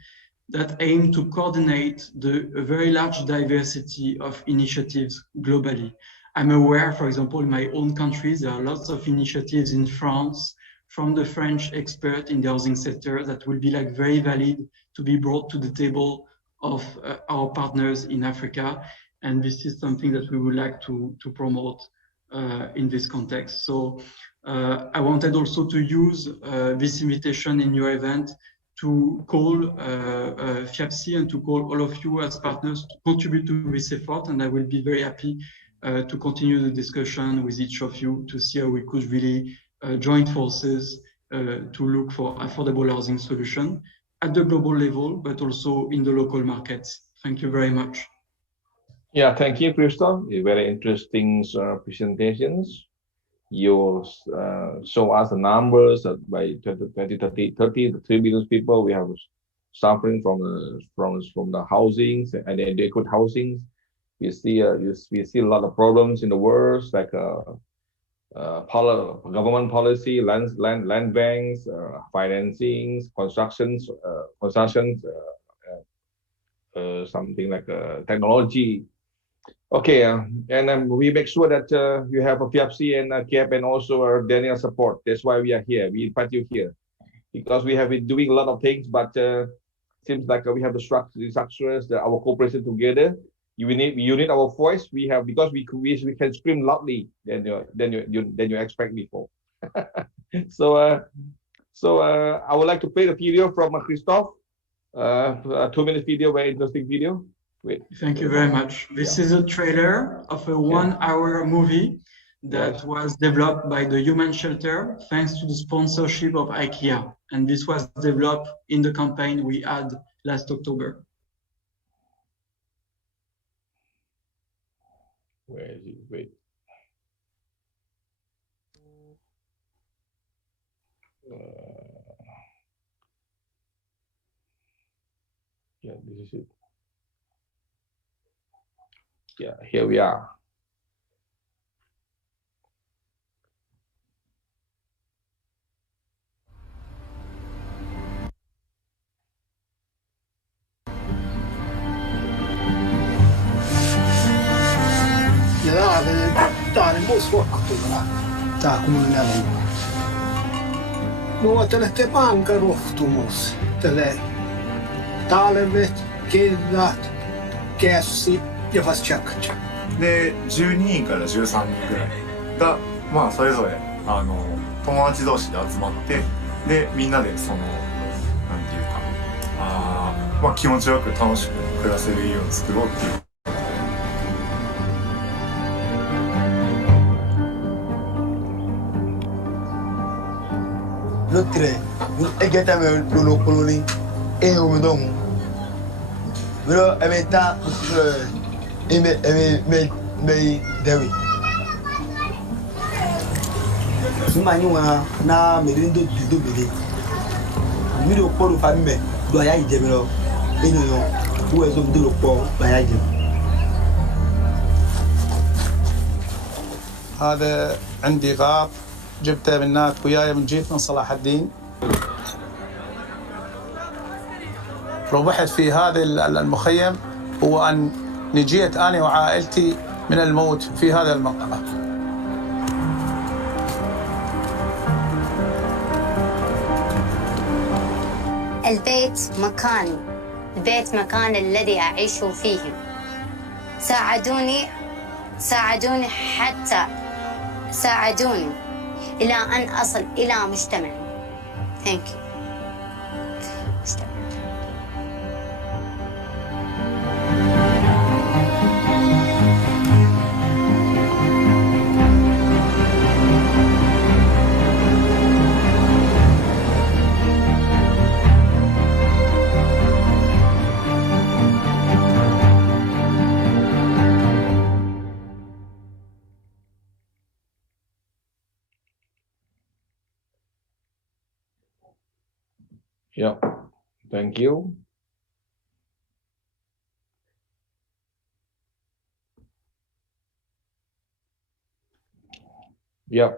that aim to coordinate the very large diversity of initiatives globally. I'm aware, for example, in my own countries, there are lots of initiatives in France from the French expert in the housing sector that will be very valid to be brought to the table of our partners in Africa. And this is something that we would like to promote in this context. So I wanted also to use this invitation in your event to call FIABCI and to call all of you as partners to contribute to this effort. And I will be very happy to continue the discussion with each of you to see how we could really join forces to look for affordable housing solution at the global level, but also in the local markets. Thank you very much. Yeah, thank you, Christophe. Very interesting presentations. You show us the numbers that by 2030, 3 billion people we have suffering from the housing and adequate housing. We see a lot of problems in the world, like government policy, land banks, financings, constructions, something like technology. Okay, and we make sure that you have a FIABCI and CAP and also Danielle support. That's why we are here. We invite you here because we have been doing a lot of things, but seems like we have the structures, our cooperation together. You need our voice. We have because we can scream loudly than you expect before. So I would like to play the video from Christophe. A 2-minute video, very interesting video. Wait. Thank you very much. This is a trailer of a 1-hour movie that was developed by the Human Shelter thanks to the sponsorship of IKEA. And this was developed in the campaign we had last October. Where is it? Wait. Yeah, this is it. Yeah, here we are. Nuo tälle panka rohtumus. Tälle talvet, kedat, kässi ja fast chakcha. で12人から13人ぐらいがまあそれぞれ友達同士で集まってでみんなでなんていうかまあ気持ちよく楽しく暮らせる家を作ろうっていう。Lotre, egeta me lo koloni e o me dom. Bro, emeta me dewi. Sumanywa na merindo dido bede. Mi do polo fa me do aya ije mi lo. Eno yo, wo ezo mi do po aya ije. هذا عندي غاب جبته من هناك وياي من جيت من صلاح الدين. ربحت في هذا المخيم هو أن نجيت أنا وعائلتي من الموت في هذا المنطقة. البيت مكاني، البيت مكان الذي أعيش فيه. ساعدوني إلى أن أصل إلى مجتمع. Thank you. مجتمع. Yeah, thank you. Yeah,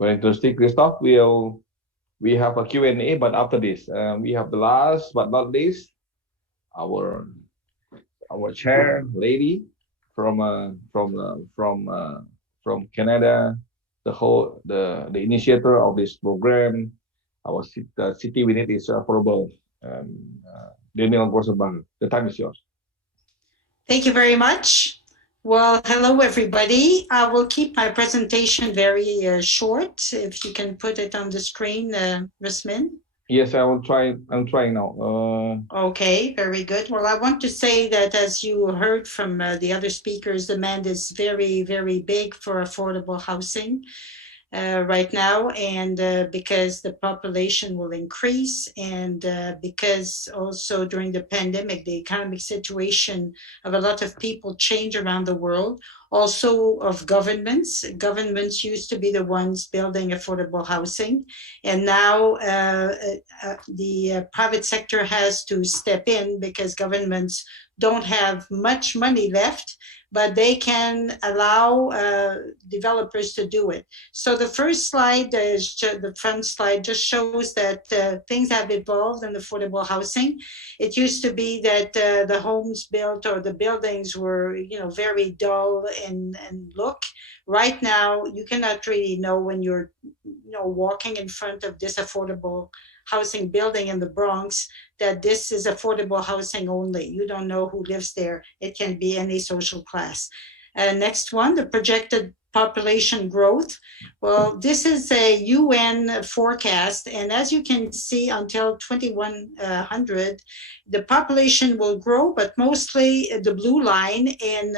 very interesting, Christophe. We have a Q&A, but after this, we have the last but not least, our chair lady from Canada, the initiator of this program. Our city we need is affordable. Danielle Grossenbacher, the time is yours. Thank you very much. Well, hello everybody. I will keep my presentation very short. If you can put it on the screen, Rusmin. Yes, I will try. I'm trying now. Okay, very good. Well, I want to say that as you heard from the other speakers, demand is very, very big for affordable housing right now, and because the population will increase, and because also during the pandemic, the economic situation of a lot of people change around the world, also of governments. Governments used to be the ones building affordable housing, and now the private sector has to step in because governments don't have much money left, but they can allow developers to do it. So the first slide, the front slide, just shows that things have evolved in affordable housing. It used to be that the homes built or the buildings were, very dull and look. Right now, you cannot really know when you're, walking in front of this affordable housing building in the Bronx that this is affordable housing only. You don't know who lives there. It can be any social class. Next one, the projected population growth. Well, this is a UN forecast, and as you can see, until 2100, the population will grow, but mostly the blue line in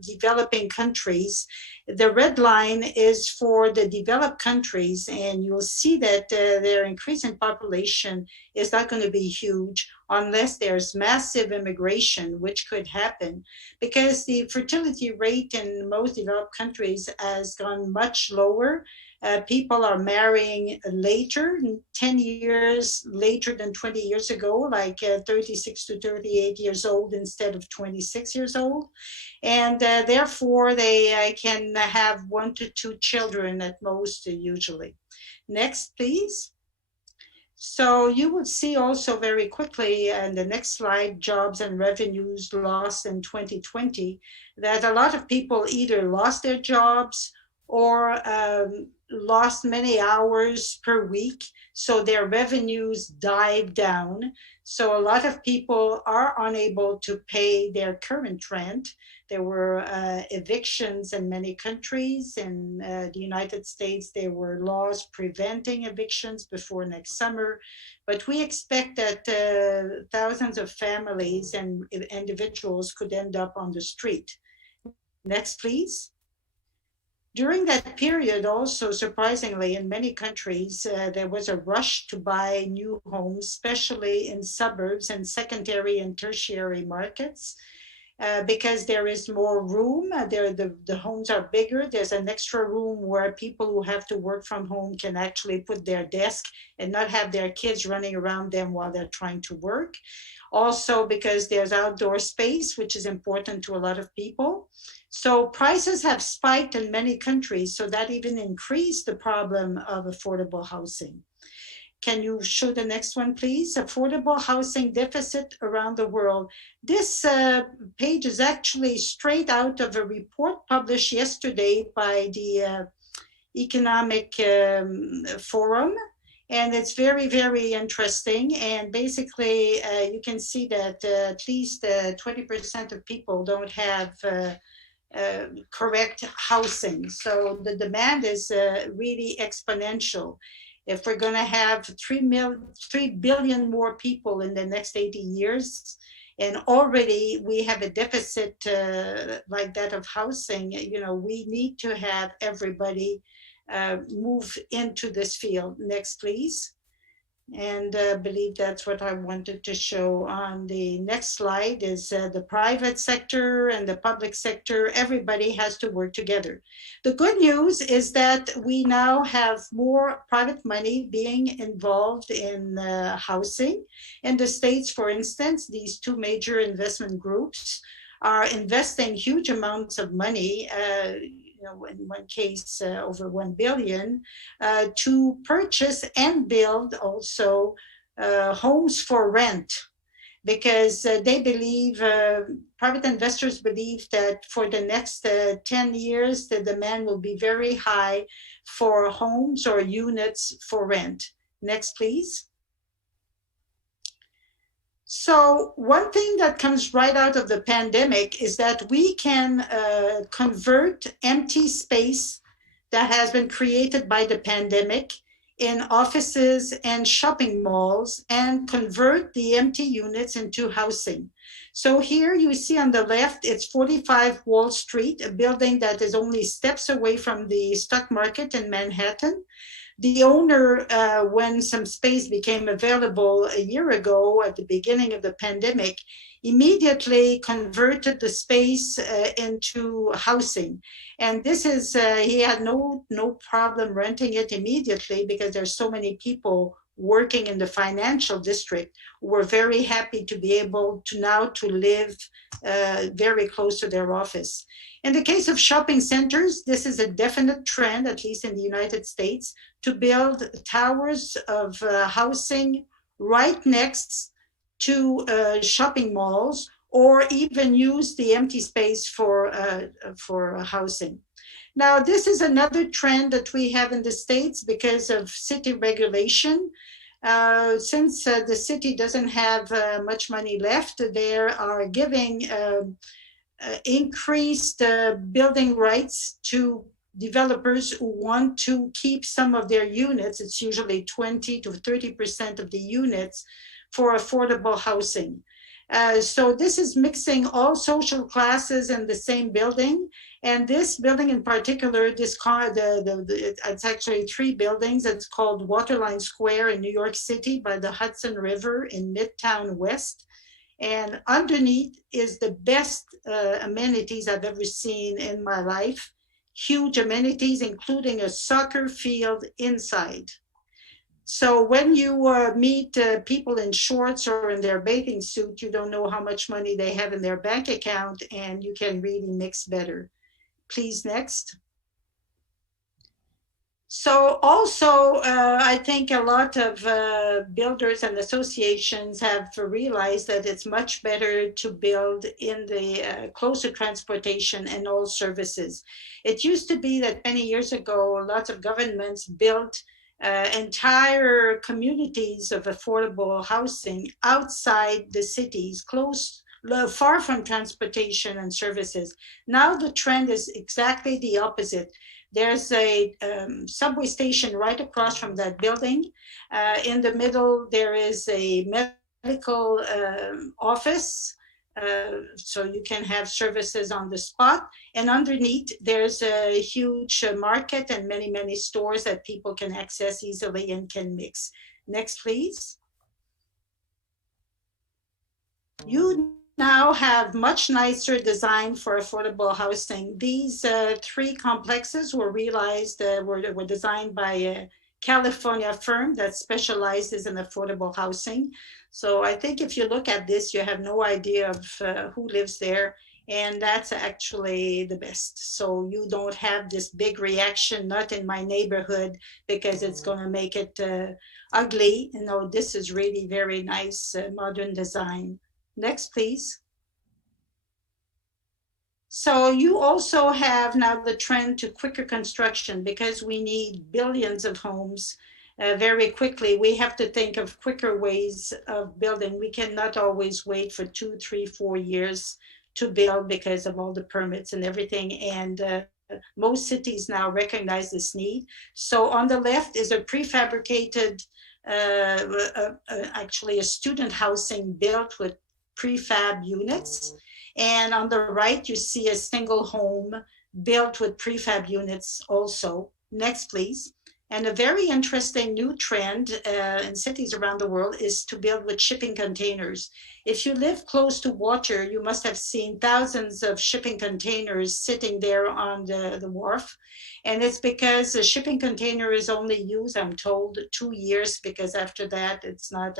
developing countries. The red line is for the developed countries, and you'll see that their increase in population is not going to be huge unless there's massive immigration, which could happen, because the fertility rate in most developed countries has gone much lower. People are marrying later, 10 years later than 20 years ago, like 36 to 38 years old instead of 26 years old. And therefore, they can have 1 to 2 children at most, usually. Next, please. So you will see also very quickly in the next slide, jobs and revenues lost in 2020, that a lot of people either lost their jobs or lost many hours per week. So their revenues dive down. So a lot of people are unable to pay their current rent. There were evictions in many countries. In the United States, there were laws preventing evictions before next summer. But we expect that thousands of families and individuals could end up on the street. Next, please. During that period, also surprisingly, in many countries, there was a rush to buy new homes, especially in suburbs and secondary and tertiary markets, because there is more room. The homes are bigger. There's an extra room where people who have to work from home can actually put their desk and not have their kids running around them while they're trying to work. Also because there's outdoor space, which is important to a lot of people. So prices have spiked in many countries, so that even increased the problem of affordable housing. Can you show the next one, please? Affordable housing deficit around the world. This page is actually straight out of a report published yesterday by the Economic Forum. And it's very, very interesting. And basically, you can see that at least 20% of people don't have correct housing. So the demand is really exponential. If we're going to have 3 billion more people in the next 80 years, and already we have a deficit like that of housing, we need to have everybody move into this field. Next, please. And I believe that's what I wanted to show on the next slide is the private sector and the public sector. Everybody has to work together. The good news is that we now have more private money being involved in housing. In the States, for instance, these two major investment groups are investing huge amounts of money, in one case over 1 billion, to purchase and build also homes for rent, because they believe, private investors believe that for the next 10 years, the demand will be very high for homes or units for rent. Next, please. So one thing that comes right out of the pandemic is that we can convert empty space that has been created by the pandemic in offices and shopping malls and convert the empty units into housing. So here you see on the left, it's 45 Wall Street, a building that is only steps away from the stock market in Manhattan. The owner, when some space became available a year ago at the beginning of the pandemic, immediately converted the space into housing. And this is, he had no problem renting it immediately because there's so many people working in the financial district who were very happy to be able to now to live very close to their office. In the case of shopping centers, this is a definite trend, at least in the United States, to build towers of housing right next to shopping malls, or even use the empty space for housing. Now, this is another trend that we have in the States because of city regulation. Since the city doesn't have much money left, they are giving increased building rights to developers who want to keep some of their units. It's usually 20 to 30% of the units for affordable housing. So this is mixing all social classes in the same building. And this building in particular, it's actually 3 buildings. It's called Waterline Square in New York City by the Hudson River in Midtown West. And underneath is the best amenities I've ever seen in my life. Huge amenities, including a soccer field inside. So when you meet people in shorts or in their bathing suit, you don't know how much money they have in their bank account, and you can really mix better. Please, next. So also, I think a lot of builders and associations have realized that it's much better to build in the close to transportation and all services. It used to be that many years ago, lots of governments built entire communities of affordable housing outside the cities, far from transportation and services. Now the trend is exactly the opposite. There's a subway station right across from that building. In the middle, there is a medical office, so you can have services on the spot. And underneath, there's a huge market and many, many stores that people can access easily and can mix. Next, please. You now have much nicer design for affordable housing. These 3 complexes were realized, were designed by a California firm that specializes in affordable housing. So I think if you look at this, you have no idea of who lives there. And that's actually the best. So you don't have this big reaction, not in my neighborhood, because it's going to make it ugly. You know, this is really very nice modern design. Next, please. So you also have now the trend to quicker construction because we need billions of homes very quickly. We have to think of quicker ways of building. We cannot always wait for 2, 3, 4 years to build because of all the permits and everything. And most cities now recognize this need. So on the left is a prefabricated, actually a student housing built with prefab units. And on the right, you see a single home built with prefab units also. Next, please. And a very interesting new trend in cities around the world is to build with shipping containers. If you live close to water, you must have seen thousands of shipping containers sitting there on the wharf. And it's because a shipping container is only used, I'm told, 2 years, because after that it's not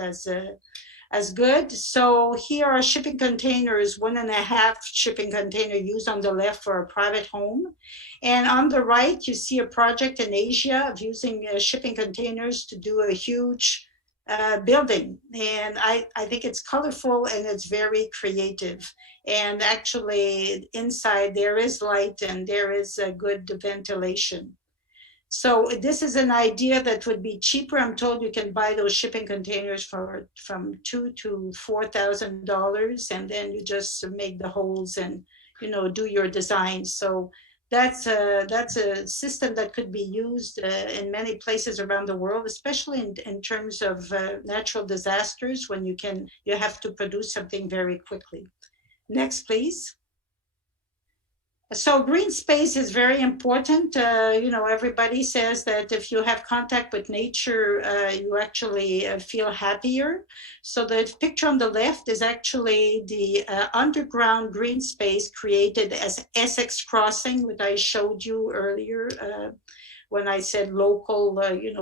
as good. So here are shipping containers, 1.5 shipping container used on the left for a private home. And on the right, you see a project in Asia of using shipping containers to do a huge building. And I think it's colorful and it's very creative. And actually inside there is light and there is a good ventilation. So this is an idea that would be cheaper. I'm told you can buy those shipping containers for from $2,000 to $4,000, and then you just make the holes and do your design. So that's a system that could be used in many places around the world, especially in terms of natural disasters when you have to produce something very quickly. Next, please. So green space is very important. Everybody says that if you have contact with nature, you actually feel happier. So the picture on the left is actually the underground green space created as Essex Crossing, which I showed you earlier when I said local,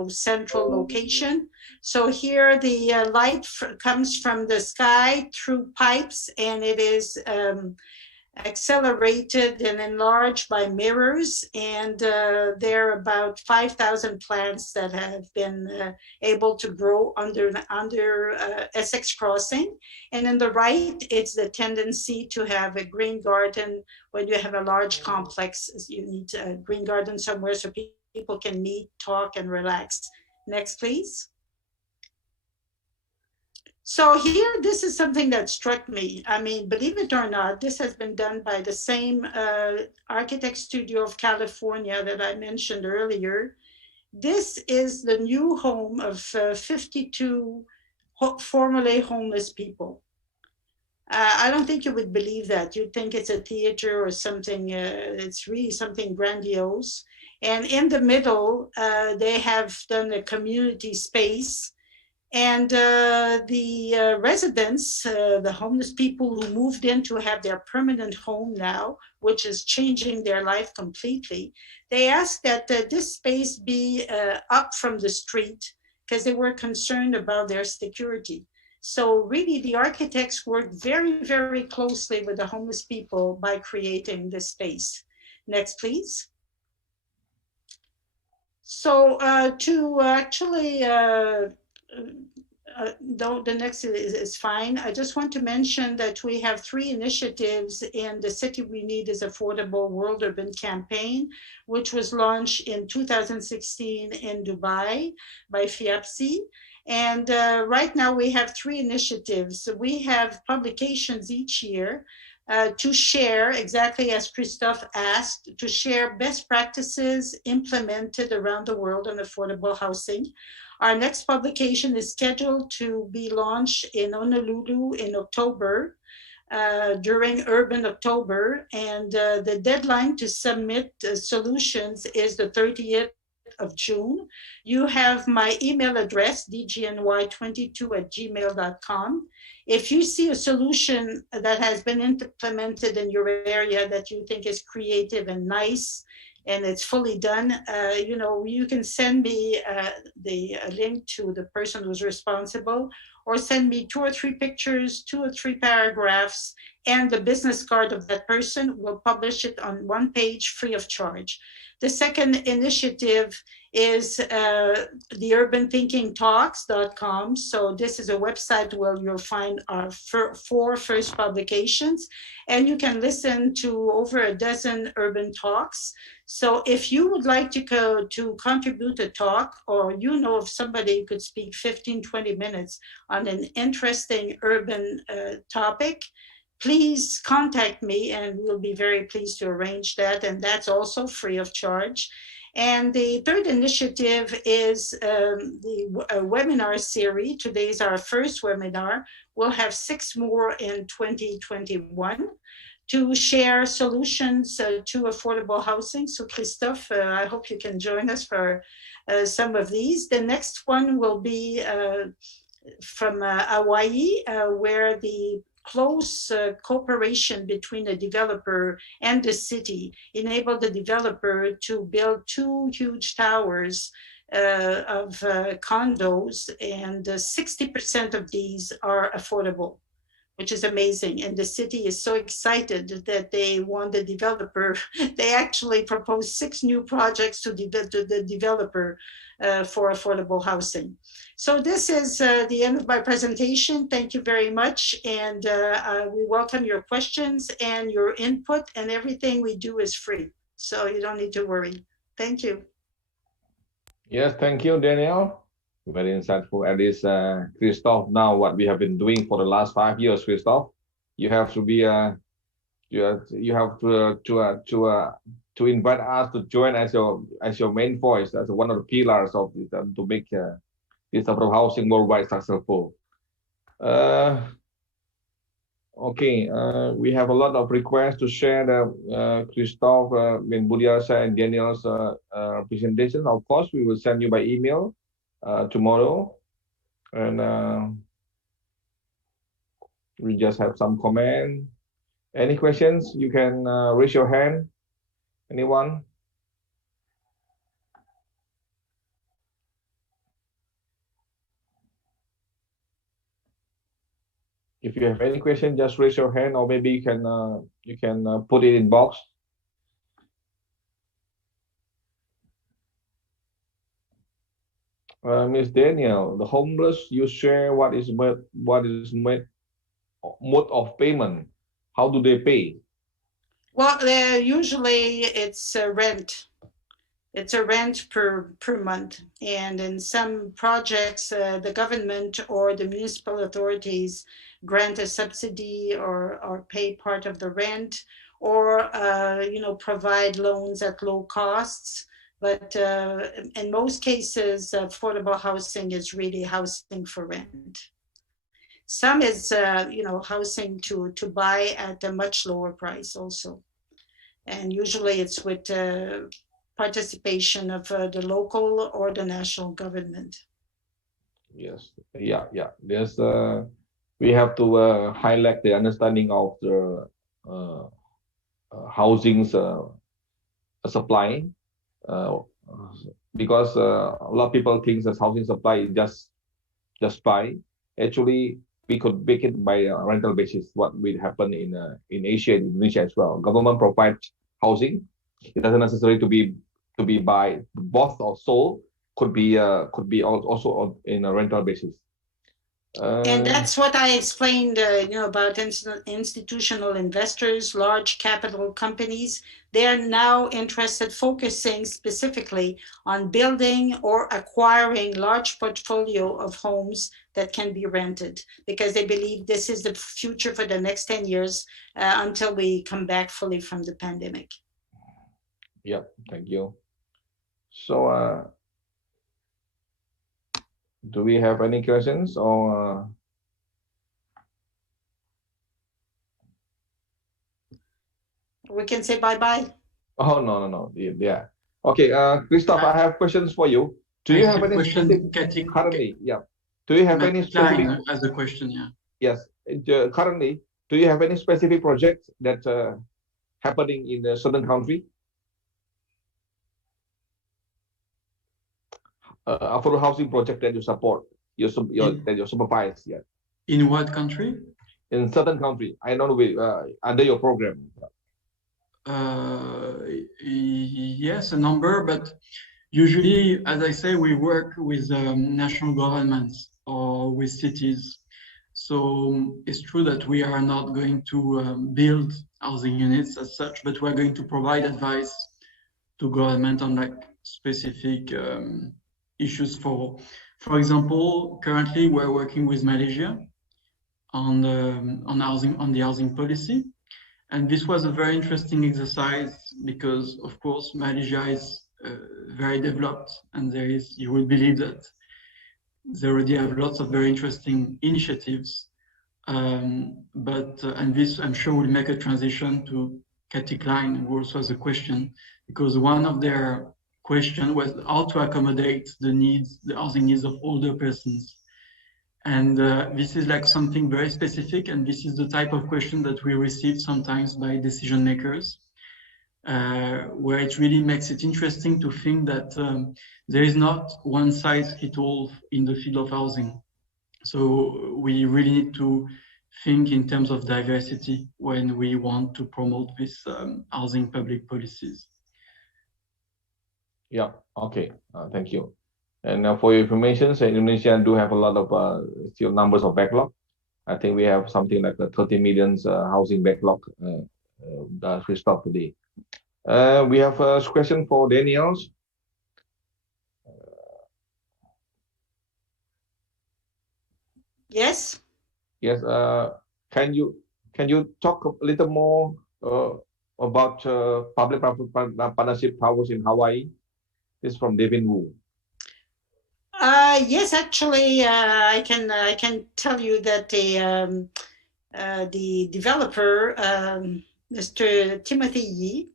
central location. So here the light comes from the sky through pipes, and it is accelerated and enlarged by mirrors, and there are about 5,000 plants that have been able to grow under Essex Crossing. And in the right, it's the tendency to have a green garden. When you have a large complex, you need a green garden somewhere so people can meet, talk, and relax. Next, please. So here, this is something that struck me. I mean, believe it or not, this has been done by the same architect studio of California that I mentioned earlier. This is the new home of 52 formerly homeless people. I don't think you would believe that. You'd think it's a theater or something. It's really something grandiose. And in the middle, they have done a community space. And the residents, the homeless people who moved in to have their permanent home now, which is changing their life completely, they asked that this space be up from the street because they were concerned about their security. So really the architects worked very, very closely with the homeless people by creating this space. Next, please. So to actually, though the next is fine. I just want to mention that we have 3 initiatives in the City We Need is Affordable World Urban Campaign, which was launched in 2016 in Dubai by FIABCI. And right now we have 3 initiatives. So we have publications each year to share, exactly as Christophe asked, to share best practices implemented around the world on affordable housing. Our next publication is scheduled to be launched in Honolulu in October, during Urban October. And the deadline to submit solutions is the 30th of June. You have my email address, dgny22@gmail.com. If you see a solution that has been implemented in your area that you think is creative and nice, and it's fully done, you can send me the link to the person who's responsible, or send me 2 or 3 pictures, 2 or 3 paragraphs, and the business card of that person. We'll publish it on 1 page free of charge. The second initiative is the urban-thinking-talks.com. So this is a website where you'll find our 4 first publications, and you can listen to over a dozen urban talks. So if you would like to contribute a talk, or you know of somebody who could speak 15, 20 minutes on an interesting urban topic, please contact me and we'll be very pleased to arrange that. And that's also free of charge. And the third initiative is the webinar series. Today is our first webinar. We'll have 6 more in 2021 to share solutions to affordable housing. So Christophe, I hope you can join us for some of these. The next one will be from Hawaii, where the close cooperation between the developer and the city enabled the developer to build 2 huge towers of condos, and 60% of these are affordable, which is amazing. And the city is so excited that they want the developer. They actually proposed 6 new projects to the developer for affordable housing. So this is the end of my presentation. Thank you very much. And we welcome your questions and your input, and everything we do is free. So you don't need to worry. Thank you. Yes, thank you, Danielle. Very insightful. At least, Christophe, now what we have been doing for the last 5 years, Christophe, you have to be you have to invite us to join as your main voice, as one of the pillars of this, to make this type of housing worldwide successful. Okay, we have a lot of requests to share the Christophe, Budiarsa, and Danielle's presentation. Of course, we will send you by email tomorrow, and we just have some comment. Any questions? You can raise your hand. Anyone? If you have any question, just raise your hand, or maybe you can put it in box. Miss Danielle, the homeless, you share what is mode of payment. How do they pay? Well, usually it's a rent. It's a rent per month. And in some projects, the government or the municipal authorities grant a subsidy or pay part of the rent, or provide loans at low costs. But in most cases, affordable housing is really housing for rent. Some is housing to buy at a much lower price also. And usually it's with participation of the local or the national government. Yes, yeah. There's we have to highlight the understanding of the housing's supply, because a lot of people think that housing supply is just buy. Actually, we could make it by a rental basis. What will happen in Asia and Indonesia as well. Government provides housing. It doesn't necessarily to be by bought or sold. Could be also in a rental basis. And that's what I explained, about institutional investors, large capital companies. They are now interested, focusing specifically on building or acquiring large portfolio of homes that can be rented, because they believe this is the future for the next 10 years until we come back fully from the pandemic. Yeah, thank you. So, do we have any questions, or? We can say bye-bye. Oh, no. Yeah. Okay, Christophe, I have questions for you. Do you have any question currently? Yeah. Do you have any specific? As a question, yeah. Yes. Currently, do you have any specific projects that happening in a certain country? Affordable housing project that you support, that you supervise, yeah. In what country? In certain country. I don't know, under your program. Yes, a number, but usually, as I say, we work with national governments or with cities. So it's true that we are not going to build housing units as such, but we're going to provide advice to government on like specific issues. For example, currently we're working with Malaysia on the housing policy, and this was a very interesting exercise because, of course, Malaysia is very developed, and you will believe that they already have lots of very interesting initiatives. And this, I'm sure, will make a transition to Cathy Klein, who also has a question, because one of their question was how to accommodate the needs, the housing needs of older persons. And this is like something very specific, and this is the type of question that we receive sometimes by decision makers, where it really makes it interesting to think that there is not one size fits all in the field of housing. So we really need to think in terms of diversity when we want to promote this housing public policies. Yeah, okay, thank you. And for your information, Indonesia do have a lot of still numbers of backlog. I think we have something like a 30 million housing backlog, Christophe, today. We have a question for Danielle. Yes. Yes. Can you talk a little more about public-private partnership towers in Hawaii? This is from Devin Wu. Yes, actually, I can tell you that the developer, Mr. Timothy Yi,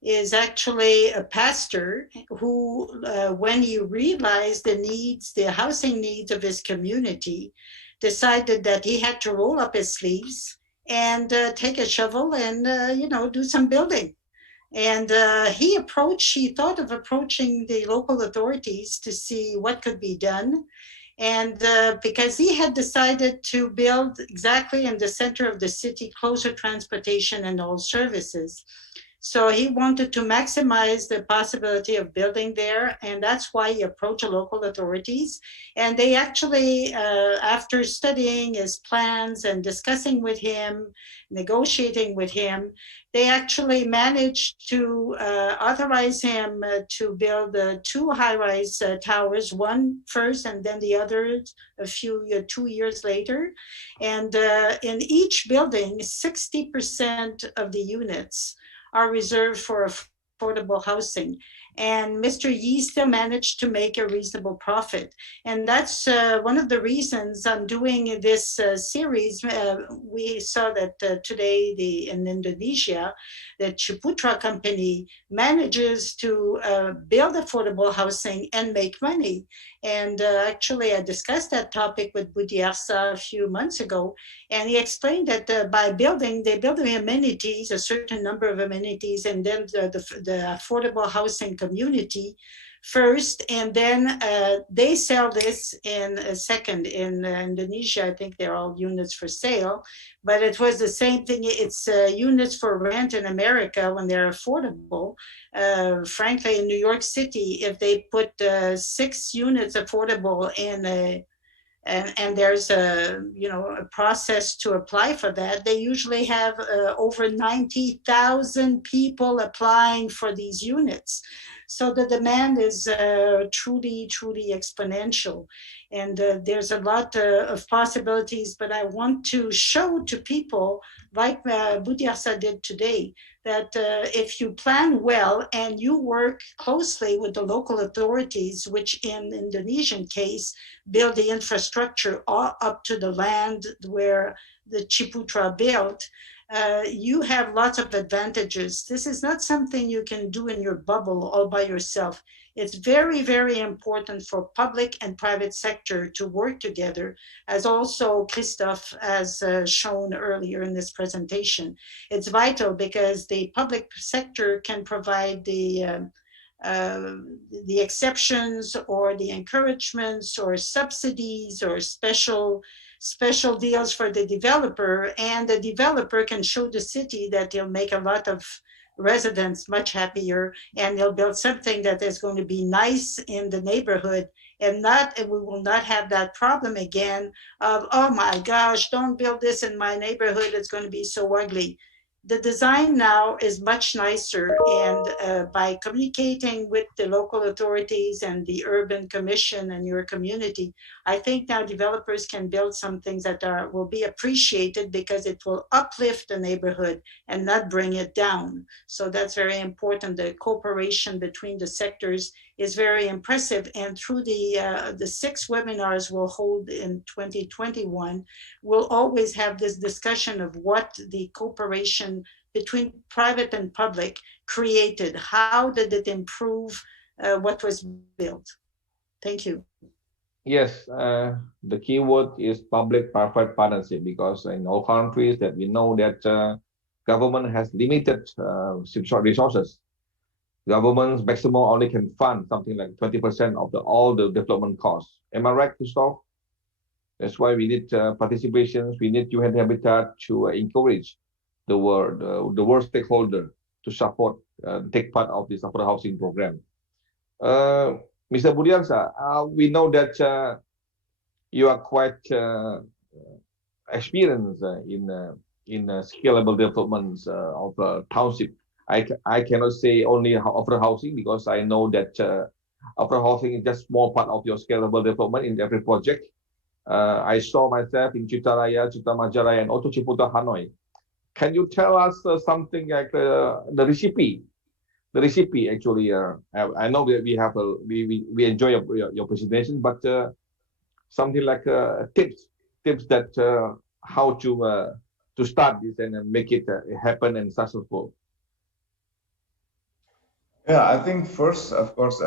is actually a pastor who, when he realized the housing needs of his community, decided that he had to roll up his sleeves and take a shovel and do some building. And he thought of approaching the local authorities to see what could be done. And because he had decided to build exactly in the center of the city, closer transportation and all services. So he wanted to maximize the possibility of building there, and that's why he approached the local authorities. And they actually, after studying his plans and discussing with him, negotiating with him, they actually managed to authorize him to build 2 high-rise towers, one first and then the other 2 years later. And in each building, 60% of the units are reserved for affordable housing. And Mr. Yi still managed to make a reasonable profit. And that's one of the reasons I'm doing this series. We saw that today in Indonesia, the Ciputra company manages to build affordable housing and make money. And actually, I discussed that topic with Budiarsa a few months ago, and he explained that by building, they build the amenities, a certain number of amenities, and then the affordable housing community first, and then they sell this in a second. In Indonesia, I think they're all units for sale, but it was the same thing. It's units for rent in America when they're affordable. Frankly, in New York City, if they put 6 units affordable in and there's a process to apply for that, they usually have over 90,000 people applying for these units. So the demand is truly, truly exponential. And there's a lot of possibilities, but I want to show to people, like Budiarsa did today, that if you plan well and you work closely with the local authorities, which in the Indonesian case, build the infrastructure all up to the land where the Ciputra built, you have lots of advantages. This is not something you can do in your bubble all by yourself. It's very, very important for public and private sector to work together, as also Christophe has shown earlier in this presentation. It's vital because the public sector can provide the exceptions or the encouragements or subsidies or special deals for the developer, and the developer can show the city that they'll make a lot of residents much happier, and they'll build something that is going to be nice in the neighborhood, and we will not have that problem again of, oh my gosh, don't build this in my neighborhood, it's going to be so ugly. The design now is much nicer, and by communicating with the local authorities and the urban commission and your community, I think now developers can build some things that will be appreciated because it will uplift the neighborhood and not bring it down. So that's very important. The cooperation between the sectors is very impressive, and through the 6 webinars we'll hold in 2021, we'll always have this discussion of what the cooperation between private and public created. How did it improve what was built. Thank you. Yes, the key word is public-private partnership, because in all countries that we know that government has limited resources. Governments maximum only can fund something like 20% of all the development costs. Am I right, Christophe? That's why we need participations. We need UN Habitat to encourage the world stakeholder to support, take part of this affordable housing program. Mr. Budiarsa, we know that you are quite experienced in scalable developments of township. I cannot say only affordable housing, because I know that affordable housing is just small part of your scalable development in every project. I saw myself in Ciputra, Ciputra, and also Ciputra, Hanoi. Can you tell us something like the recipe? The recipe, actually, I know that we enjoy your presentation, but something like tips that how to start this and make it happen and successful. Yeah, I think first, of course,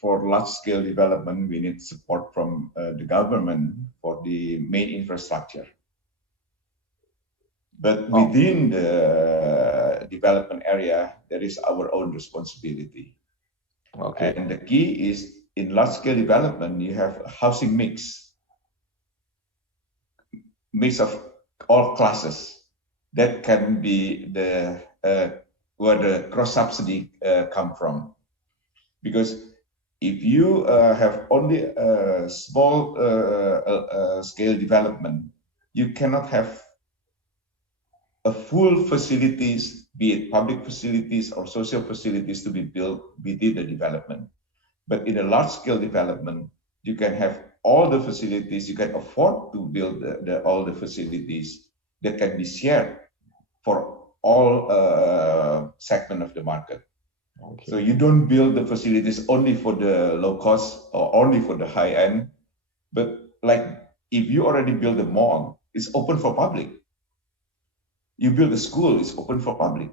for large-scale development, we need support from the government for the main infrastructure. But within the development area, there is our own responsibility. Okay. And the key is, in large-scale development, you have a housing mix of all classes. That can be where the cross-subsidy come from. Because if you have only a small scale development, you cannot have a full facilities, be it public facilities or social facilities, to be built within the development. But in a large-scale development, you can have all the facilities, you can afford to build all the facilities that can be shared for all segment of the market. Okay. So you don't build the facilities only for the low cost or only for the high end, but like if you already build a mall, it's open for public. You build a school, it's open for public.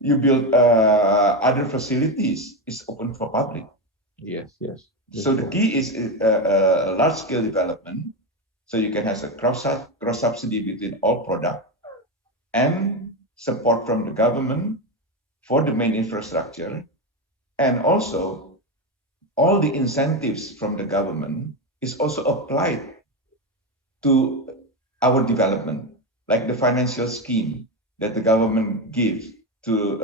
You build other facilities, it's open for public. Yes, yes. So the key is a large-scale development, so you can have a cross-subsidy between all products and support from the government for the main infrastructure, and also all the incentives from the government is also applied to our development, like the financial scheme that the government gives to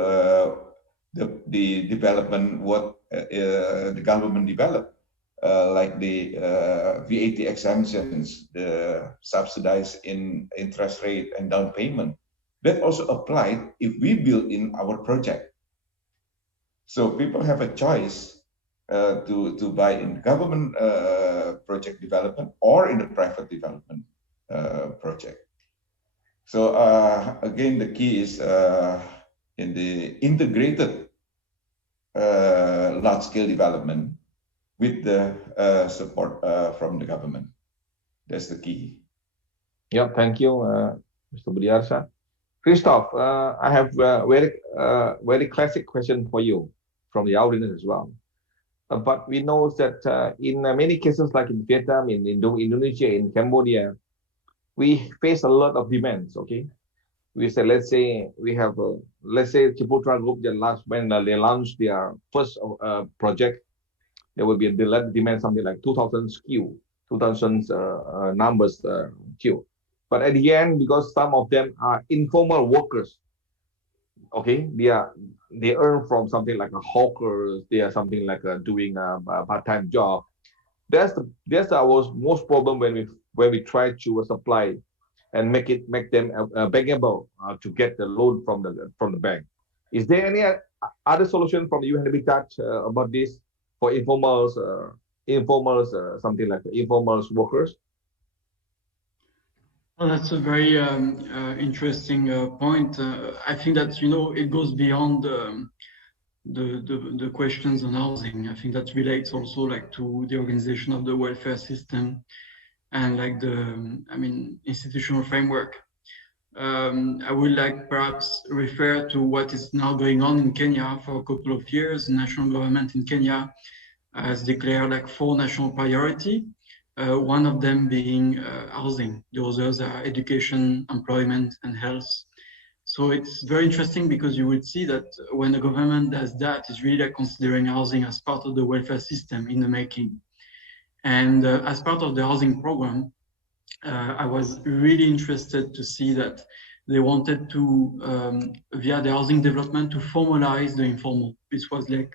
the development, what the government developed, like the VAT exemptions, the subsidized interest rate and down payment. That also applied if we build in our project. So people have a choice to buy in government project development or in the private development project. So again, the key is in the integrated large-scale development with the support from the government. That's the key. Yeah, thank you, Mr. Budiarsa. Christophe, I have a very classic question for you from the audience as well. But we know that in many cases, like in Vietnam, in Indonesia, in Cambodia, we face a lot of demands. Okay, we say, let's say we have, let's say Ciputra Group, when they launched their first project, there will be a demand something like 2,000 SKU, 2,000 numbers queue. But at the end, because some of them are informal workers, okay, they earn from something like a hawker, they are something like doing a part-time job. That's our most problem when we try to supply and make them bankable to get the loan from the bank. Is there any other solution from the UN Habitat about this for informals, something like informal workers? Well, that's a very interesting point. I think that, you know, it goes beyond the questions on housing. I think that relates also like to the organization of the welfare system and like the, institutional framework. I would like perhaps refer to what is now going on in Kenya. For a couple of years, the national government in Kenya has declared like 4 national priorities, one of them being housing. The others are education, employment, and health. So it's very interesting because you would see that when the government does that, it's really like considering housing as part of the welfare system in the making. And as part of the housing program, I was really interested to see that they wanted to, via the housing development, to formalize the informal. This was like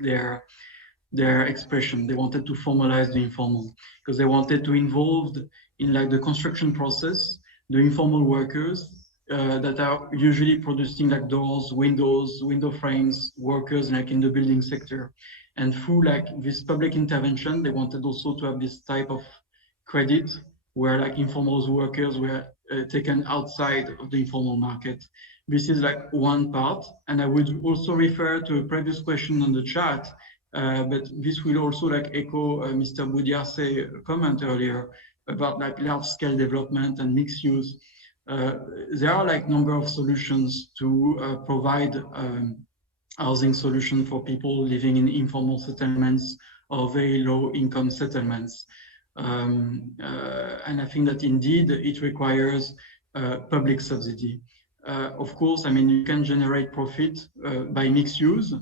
their expression. They wanted to formalize the informal because they wanted to involve in like the construction process, the informal workers that are usually producing like doors, windows, window frames, workers like in the building sector. And through like this public intervention, they wanted also to have this type of credit where like informal workers were taken outside of the informal market. This is like one part. And I would also refer to a previous question on the chat, but this will also like echo Mr. Budiarsa's comment earlier about like large scale development and mixed use. There are like number of solutions to provide housing solution for people living in informal settlements or very low income settlements. And I think that indeed it requires public subsidy. Of course, I mean, you can generate profit by mixed use.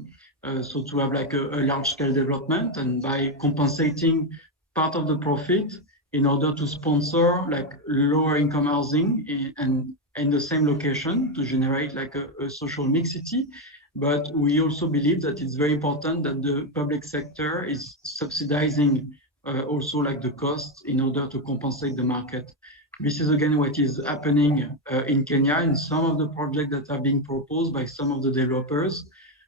So to have like a large scale development and by compensating part of the profit in order to sponsor like lower income housing and in the same location to generate like a social mixity. But we also believe that it's very important that the public sector is subsidizing also like the costs in order to compensate the market. This is again what is happening in Kenya in some of the projects that are being proposed by some of the developers.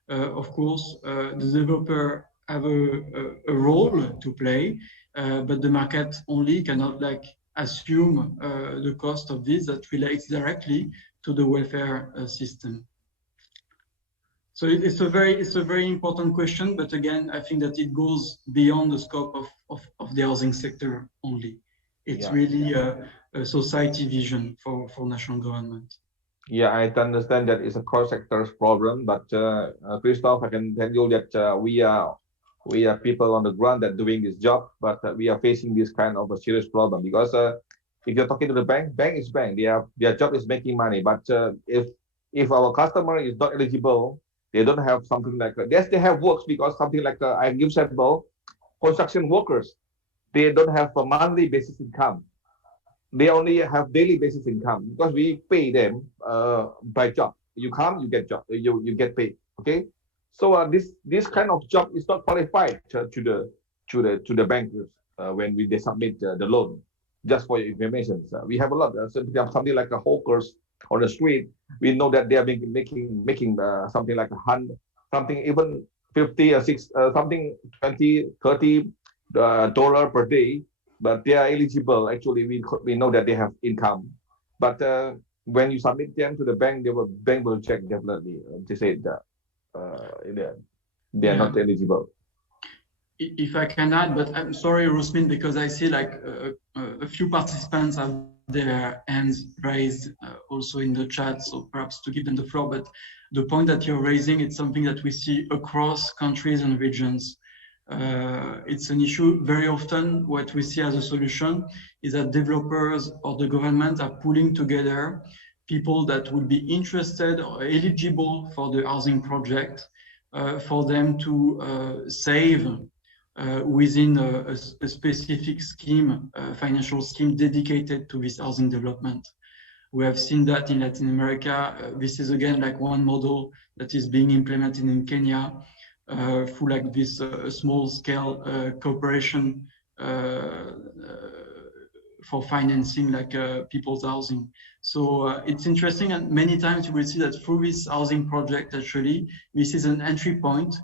Of course, the developer have a role to play, but the market only cannot like assume the cost of this that relates directly to the welfare system. So it's a very important question, but again, I think that it goes beyond the scope of the housing sector only. It's really a society vision for national government. Yeah, I understand that it's a cross-sectors problem, but Christophe, I can tell you that we are people on the ground that doing this job, but we are facing this kind of a serious problem because if you're talking to the bank is bank. Their job is making money, but if our customer is not eligible, they don't have something like yes, they have works because something like I give example, construction workers, they don't have a monthly basis income. They only have daily basis income because we pay them by job. You come, you get job, you get paid. Okay, so this kind of job is not qualified to the bankers when they submit the loan. Just for your information, we have a lot. Something like a hawkers on the street. We know that they are making something like something even 50 or 6 something 20, 30 $30 per day. But they are eligible. Actually, we know that they have income. But when you submit them to the bank, bank will check definitely. They say that they are not eligible. If I can add, but I'm sorry, Rusmin, because I see like a few participants have their hands raised also in the chat, so perhaps to give them the floor. But the point that you're raising, it's something that we see across countries and regions. It's an issue. Very often what we see as a solution is that developers or the government are pulling together people that would be interested or eligible for the housing project for them to save within a specific scheme, financial scheme dedicated to this housing development. We have seen that in Latin America. This is again like one model that is being implemented in Kenya. Through like this small-scale cooperation for financing like people's housing. So it's interesting, and many times you will see that through this housing project, actually, this is an entry point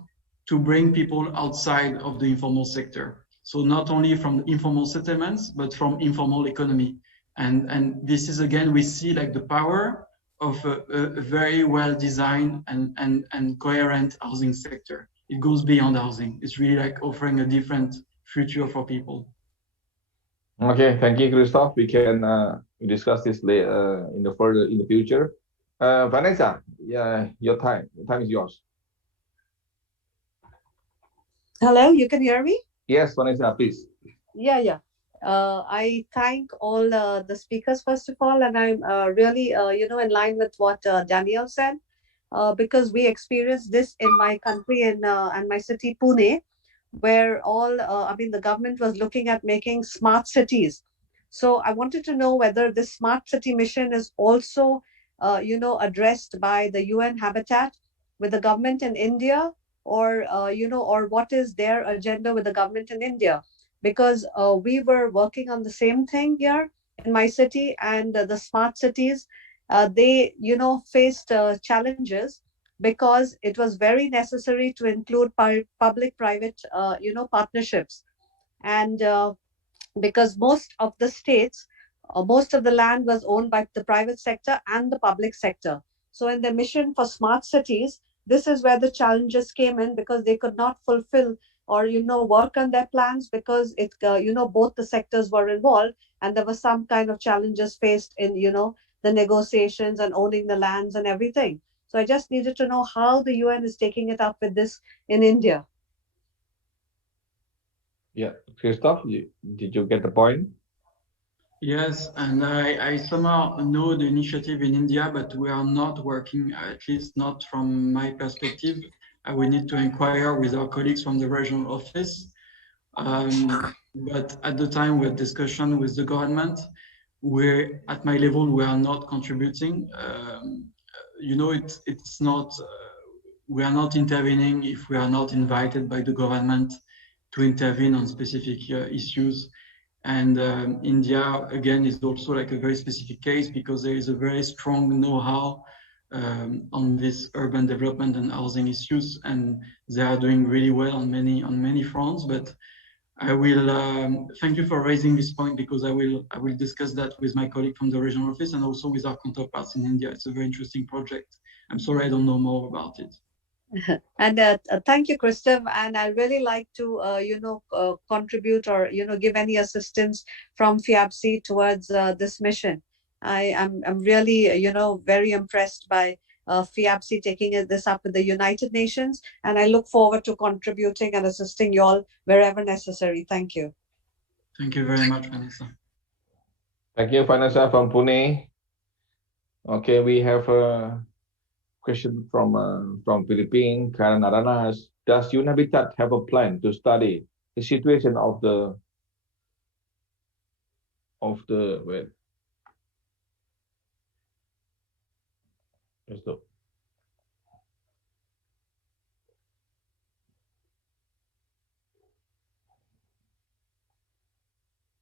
to bring people outside of the informal sector. So not only from the informal settlements, but from informal economy. And this is, again, we see like the power of a very well-designed and coherent housing sector. It goes beyond housing. It's really like offering a different future for people. Okay, thank you, Christophe. We can discuss this later in the future. Vanessa, yeah, your time is yours. Hello, you can hear me? Yes, Vanessa, please. Yeah. I thank all the speakers first of all, and I'm really, in line with what Danielle said, because we experienced this in my country and my city, Pune, where the government was looking at making smart cities. So I wanted to know whether this smart city mission is also, addressed by the UN Habitat with the government in India, or what is their agenda with the government in India? Because we were working on the same thing here in my city, and the smart cities, they, faced challenges because it was very necessary to include public-private, partnerships. And because most of the states, most of the land was owned by the private sector and the public sector. So in the mission for smart cities, this is where the challenges came in, because they could not fulfill or work on their plans, because both the sectors were involved, and there was some kind of challenges faced in the negotiations and owning the lands and everything. So I just needed to know how the UN is taking it up with this in India. Yeah, Christophe, did you get the point? Yes, and I somehow know the initiative in India, but we are not working, at least not from my perspective. We need to inquire with our colleagues from the regional office. But at the time we had discussion with the government, at my level, we are not contributing. It's not, we are not intervening if we are not invited by the government to intervene on specific issues. And India, again, is also like a very specific case, because there is a very strong know-how on this urban development and housing issues, and they are doing really well on many fronts. But I will thank you for raising this point, because I will discuss that with my colleague from the regional office and also with our counterparts in India. It's a very interesting project. I'm sorry I don't know more about it. And thank you, Christophe. And I really like to, contribute or, give any assistance from FIABCI towards this mission. I'm really, very impressed by FIABCI taking this up with the United Nations. And I look forward to contributing and assisting you all wherever necessary. Thank you. Thank you very much, Vanessa. Thank you, Vanessa from Pune. Okay, we have a question from Philippines. Karen Aranas, does UN Habitat have a plan to study the situation of the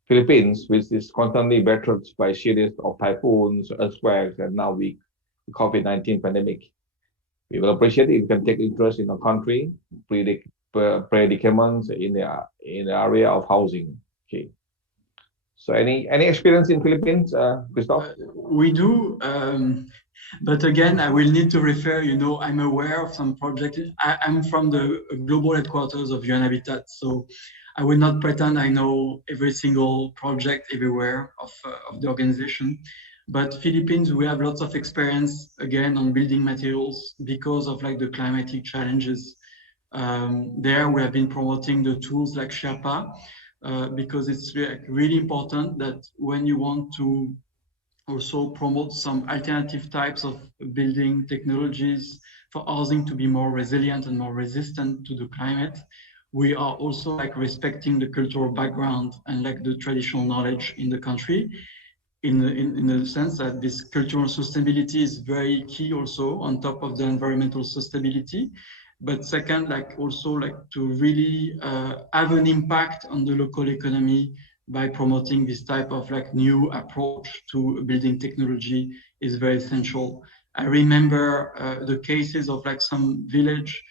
Philippines, which is constantly battered by a series of typhoons, earthquakes, and now the COVID-19 pandemic? We will appreciate if you can take interest in a country predicaments in the area of housing. Okay. So any experience in Philippines, Christophe? We do, but again, I will need to refer. I'm aware of some projects. I'm from the global headquarters of UN Habitat, so I will not pretend I know every single project everywhere of the organization. But Philippines, we have lots of experience, again, on building materials because of the climatic challenges. There we have been promoting the tools like Sherpa, because it's really important that when you want to also promote some alternative types of building technologies for housing to be more resilient and more resistant to the climate, we are also respecting the cultural background and the traditional knowledge in the country. In the sense that this cultural sustainability is very key also on top of the environmental sustainability. But second, also to really have an impact on the local economy by promoting this type of new approach to building technology is very essential. I remember the cases of some village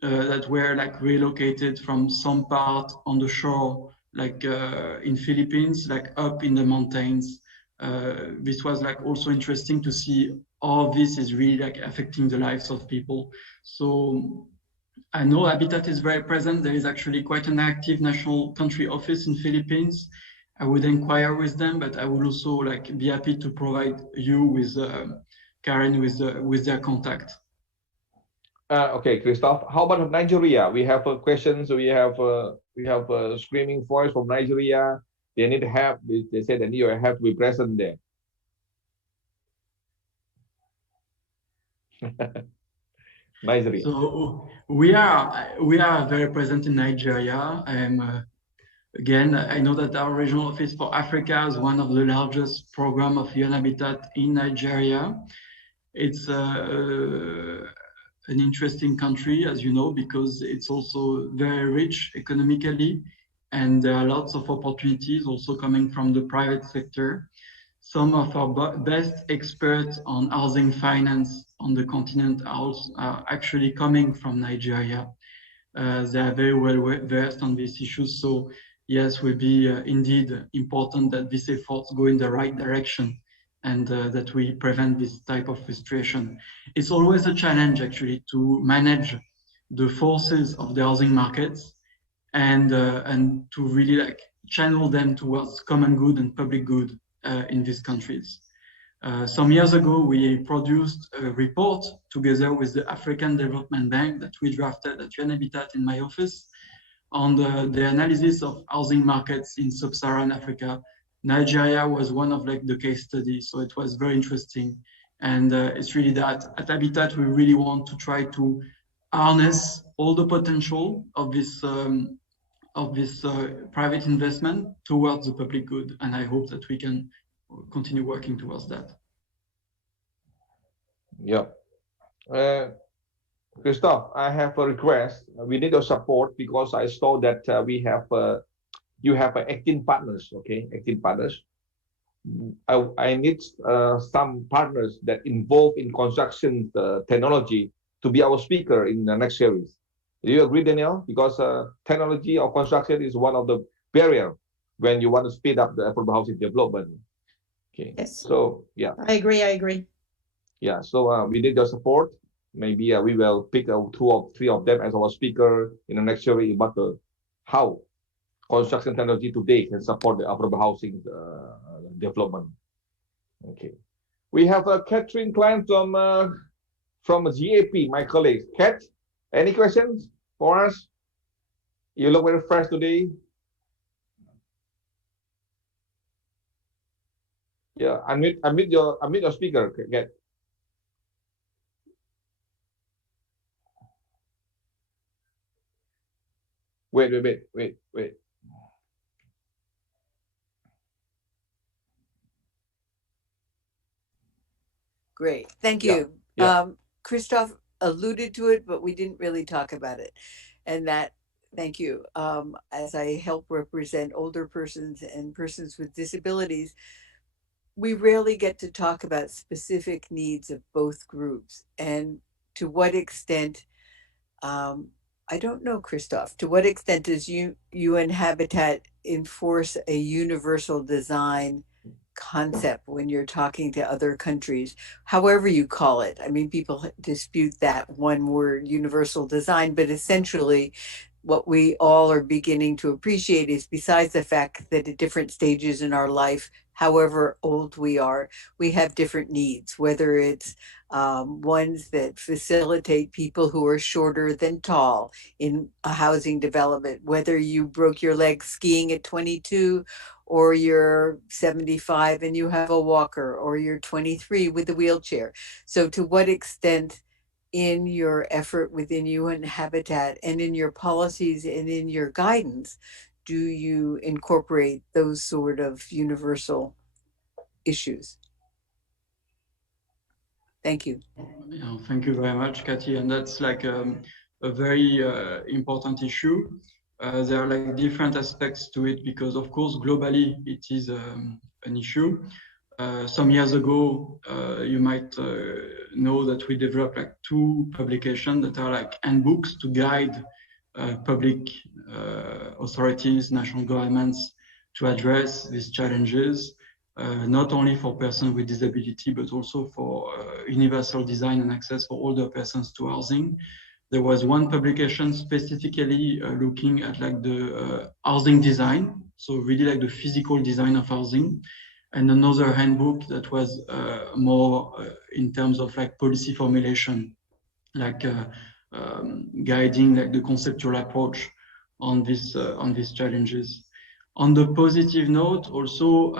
that were relocated from some part on the shore, in Philippines, up in the mountains. This was also interesting to see how this is really affecting the lives of people. So I know Habitat is very present. There is actually quite an active national country office in Philippines. I would inquire with them, but I would also like be happy to provide you with Karen with their contact. Okay, Christophe. How about Nigeria? We have questions. We have a screaming voice from Nigeria. They need help. They said that you have to be present there. Nigeria. So we are very present in Nigeria. Again, I know that our regional office for Africa is one of the largest program of UN Habitat in Nigeria. It's an interesting country, as you know, because it's also very rich economically, and there are lots of opportunities also coming from the private sector. Some of our best experts on housing finance on the continent are actually coming from Nigeria. They are very well versed on these issues. So yes, will be indeed important that these efforts go in the right direction and that we prevent this type of frustration. It's always a challenge actually to manage the forces of the housing markets and to really like channel them towards common good and public good in these countries. Some years ago, we produced a report together with the African Development Bank that we drafted at UN Habitat in my office on the analysis of housing markets in sub-Saharan Africa. Nigeria was one of like the case studies, so it was very interesting. And it's really that at Habitat, we really want to try to harness all the potential of this private investment towards the public good. And I hope that we can continue working towards that. Yeah. Christophe, I have a request. We need your support because I saw that you have 18 partners, okay? 18 partners. I need some partners that involved in construction technology to be our speaker in the next series. Do you agree, Danielle? Because technology or construction is one of the barriers when you want to speed up the affordable housing development. Okay. Yes. So yeah. I agree. Yeah. So we need your support. Maybe we will pick 2 or 3 of them as our speaker in the next series about how construction technology today can support the affordable housing development. Okay. We have Catherine Klein from GAP, my colleague. Kat, any questions for us? You look very fresh today. Yeah, unmute your speaker, Kat. Wait. Great, thank you. Yeah. Christophe alluded to it, but we didn't really talk about it. And that, thank you. As I help represent older persons and persons with disabilities, we rarely get to talk about specific needs of both groups. And to what extent, I don't know, Christophe, to what extent does UN Habitat enforce a universal design concept when you're talking to other countries, however you call it? I mean, people dispute that one word, universal design, but essentially what we all are beginning to appreciate is, besides the fact that at different stages in our life, however old we are, we have different needs, whether it's ones that facilitate people who are shorter than tall in a housing development, whether you broke your leg skiing at 22 or you're 75 and you have a walker, or you're 23 with a wheelchair. So to what extent in your effort within UN Habitat and in your policies and in your guidance do you incorporate those sort of universal issues? Thank you. Yeah, thank you very much, Cathy. And that's like a very important issue. There are like different aspects to it because, of course, globally it is an issue. Some years ago, you might know that we developed like 2 publications that are like handbooks to guide public authorities, national governments to address these challenges, not only for persons with disability, but also for universal design and access for older persons to housing. There was one publication specifically looking at like the housing design So really like the physical design of housing. And another handbook that was more in terms of like policy formulation, like guiding like the conceptual approach on these challenges. On the positive note, also,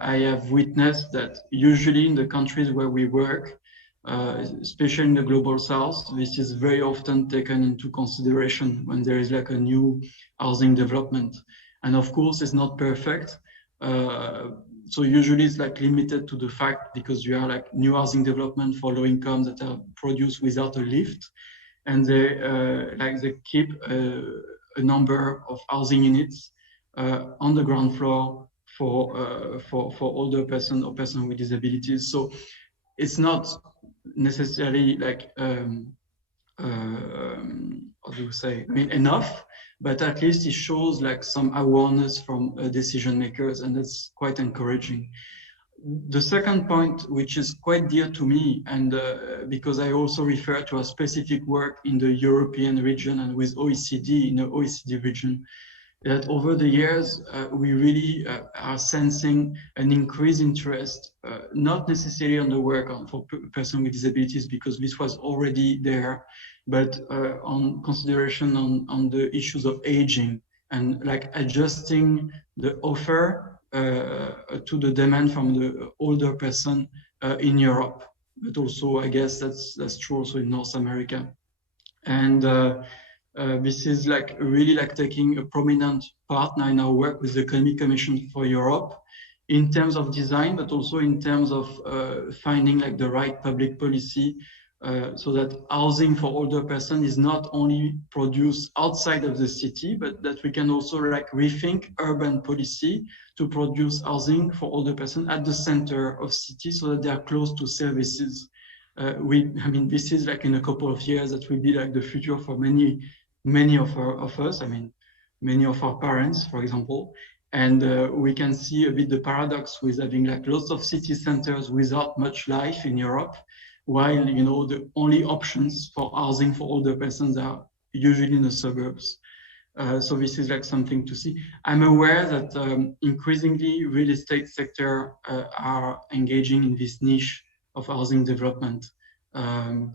I have witnessed that usually in the countries where we work, especially in the global south, this is very often taken into consideration when there is like a new housing development. And of course, it's not perfect. So usually it's like limited to the fact because you are like new housing development for low income that are produced without a lift. And they keep a number of housing units on the ground floor for older person or person with disabilities. So it's not necessarily like how do you say? I mean, enough, but at least it shows like some awareness from decision makers, and that's quite encouraging. The second point, which is quite dear to me, and because I also refer to a specific work in the European region and with OECD, in the OECD region, that over the years, we really are sensing an increased interest, not necessarily on the work for persons with disabilities, because this was already there, but on consideration on the issues of aging and like adjusting the offer to the demand from the older person in Europe. But also, I guess that's true also in North America. And this is like really like taking a prominent part now in our work with the Economic Commission for Europe in terms of design, but also in terms of finding like the right public policy so that housing for older person is not only produced outside of the city, but that we can also like rethink urban policy to produce housing for older person at the center of cities so that they are close to services. I mean, this is like in a couple of years that will be like the future for many of us. I mean, many of our parents, for example. And we can see a bit the paradox with having like lots of city centers without much life in Europe, while, you know, the only options for housing for older persons are usually in the suburbs. So this is like something to see. I'm aware that increasingly real estate sector are engaging in this niche of housing development. And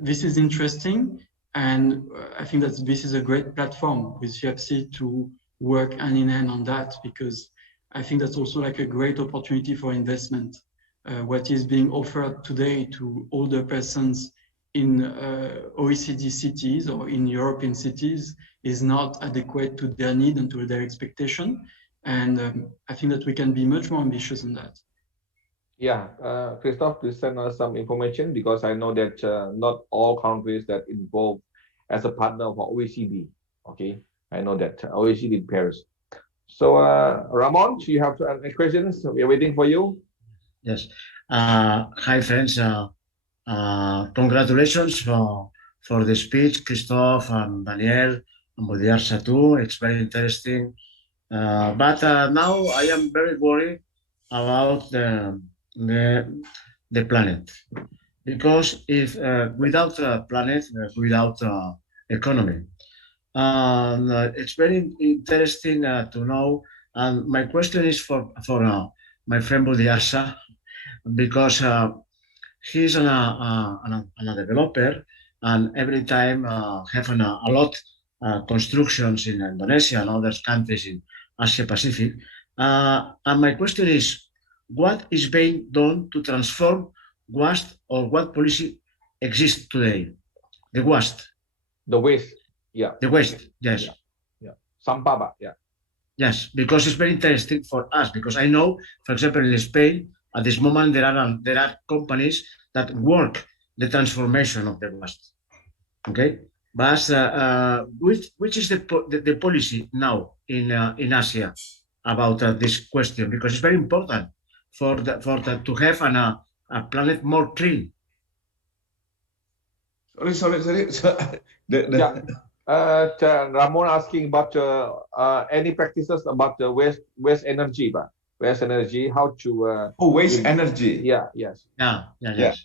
this is interesting. And I think that this is a great platform with FIABCI to work hand in hand on that, because I think that's also like a great opportunity for investment. What is being offered today to older persons in OECD cities or in European cities is not adequate to their need and to their expectation. And I think that we can be much more ambitious in that. Yeah, Christophe, please send us some information, because I know that not all countries that involved as a partner of OECD. Okay, I know that OECD in Paris. So Ramon, you have any questions? We are waiting for you. Yes. Hi, friends. Congratulations for the speech, Christophe and Danielle and Budiarsa too. It's very interesting. But now I am very worried about the planet, because if without a planet, without economy, it's very interesting to know. And my question is for my friend Budiarsa, because he's a developer, and every time having a lot constructions in Indonesia and other countries in Asia Pacific. And my question is, what is being done to transform waste, or what policy exists today? The waste. The waste, yeah. The waste, yes. Yeah. Sampah, yeah. Yes, because it's very interesting for us, because I know, for example, in Spain, at this moment, there are companies that work the transformation of the waste. Okay, but which is the policy now in Asia about this question? Because it's very important to have a planet more clean. Sorry. Ramon asking about any practices about the waste energy, but waste energy, how to waste energy. Yeah, yes. Yes.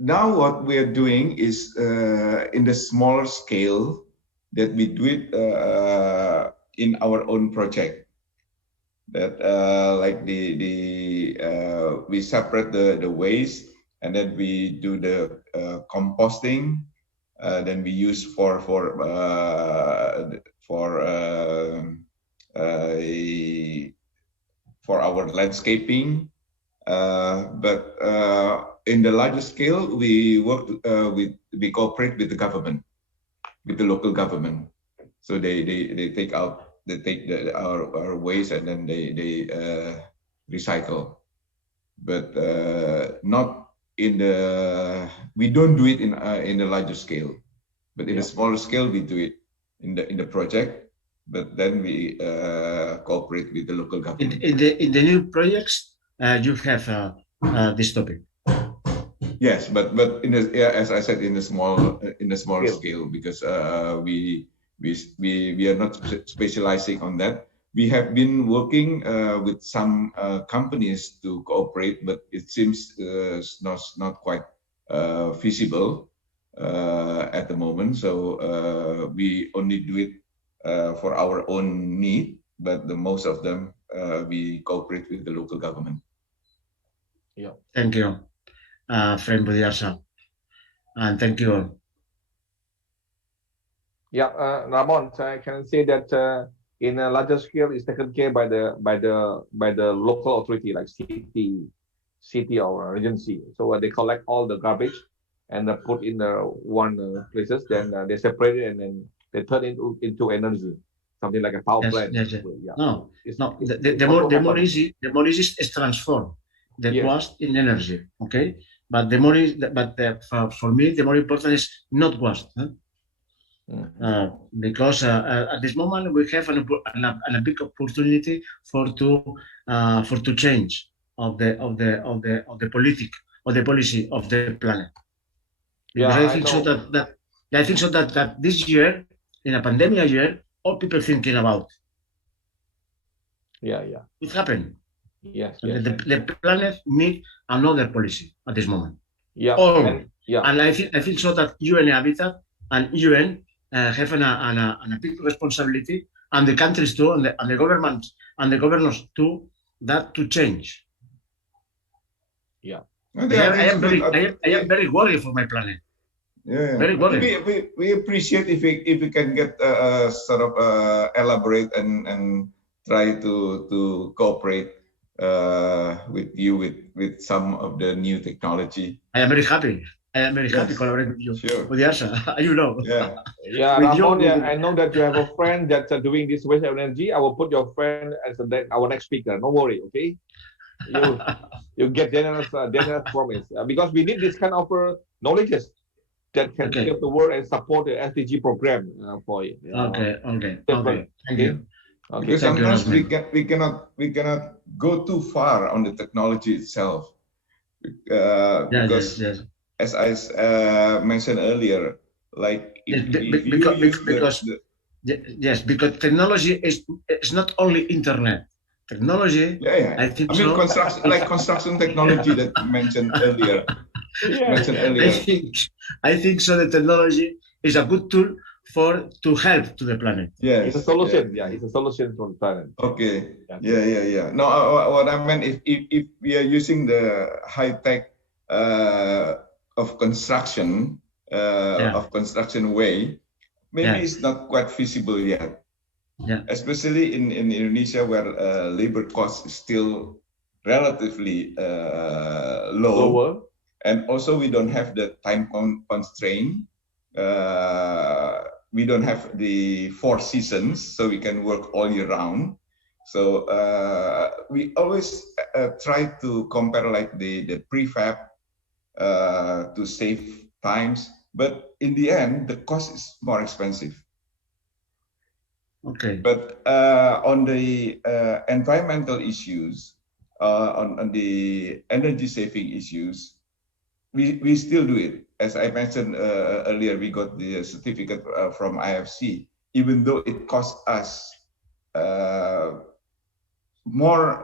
Now what we are doing is in the smaller scale that we do it in our own project. That like we separate the waste, and then we do the composting. Then we use for our landscaping. But in the larger scale, we work we cooperate with the government, with the local government. So they take our waste, and then they recycle, but not in the. We don't do it in the larger scale, but in a smaller scale we do it in the project. But then we cooperate with the local government. In the new projects, you have this topic. Yes, but as I said, in a smaller scale, because we are not specializing on that. We have been working with some companies to cooperate, but it seems not quite feasible at the moment. So we only do it for our own need, but most of them we cooperate with the local government. Yeah. Thank you, friend Budiarsa, and thank you all. Yeah, Ramon, I can say that in a larger scale, it's taken care by the local authority, like city or agency. So they collect all the garbage and put in one places. Then they separate it, and then they turn it into energy, something like a power plant. Yes. Yeah. No. The more easy is transform the waste in energy. Okay, but for me the more important is not waste. Huh? Because at this moment we have a big opportunity for to change of the policy of the planet. Because I think so that this year, in a pandemic year, all people thinking about. Yeah. It happened. Yes. The planet need another policy at this moment. Yeah. And I think so that UN Habitat and UN have a big responsibility, and the countries too, and the governments and the governors too, that to change. Yeah. I am very worried for my planet. Yeah. Very worried. We appreciate if we can get sort of elaborate and try to cooperate with you with some of the new technology. I am very happy. Collaborating with you. Sure. Budiarsa, you know. Yeah. Ramon, I know that you have a friend that's doing this waste energy. I will put your friend as our next speaker. No worry, okay? You get Danielle's promise, because we need this kind of knowledges that can help the world and support the SDG program for you. Okay. Thank you. Okay. Because sometimes we cannot go too far on the technology itself. Because as I mentioned earlier, like because technology is not only internet. Technology, I think construction technology that you mentioned earlier. I think so. The technology is a good tool to help to the planet. Yeah, it's a solution. Yeah, it's a solution for the planet. Okay. Yeah. No, what I meant, if we are using the high tech of construction way, maybe it's not quite feasible yet. Yeah. Especially in Indonesia, where labor cost is still relatively lower, and also we don't have the time constraint. We don't have the 4 seasons, so we can work all year round. So we always try to compare like the prefab to save times, but in the end, the cost is more expensive. Okay. But on the environmental issues, on the energy saving issues, we still do it. As I mentioned earlier, we got the certificate from FIABCI, even though it costs us more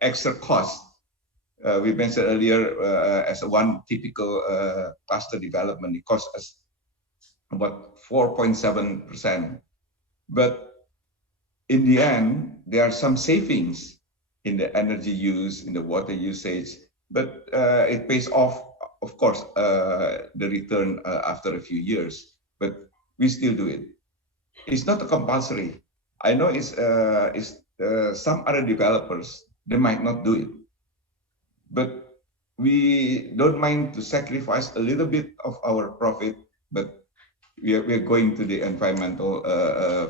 extra cost. We mentioned earlier as one typical cluster development, it costs us about 4.7%. But in the end, there are some savings in the energy use, in the water usage, but it pays off, of course, the return after a few years, but we still do it. It's not compulsory. I know it's some other developers, they might not do it, but we don't mind to sacrifice a little bit of our profit, but we are going to the environmental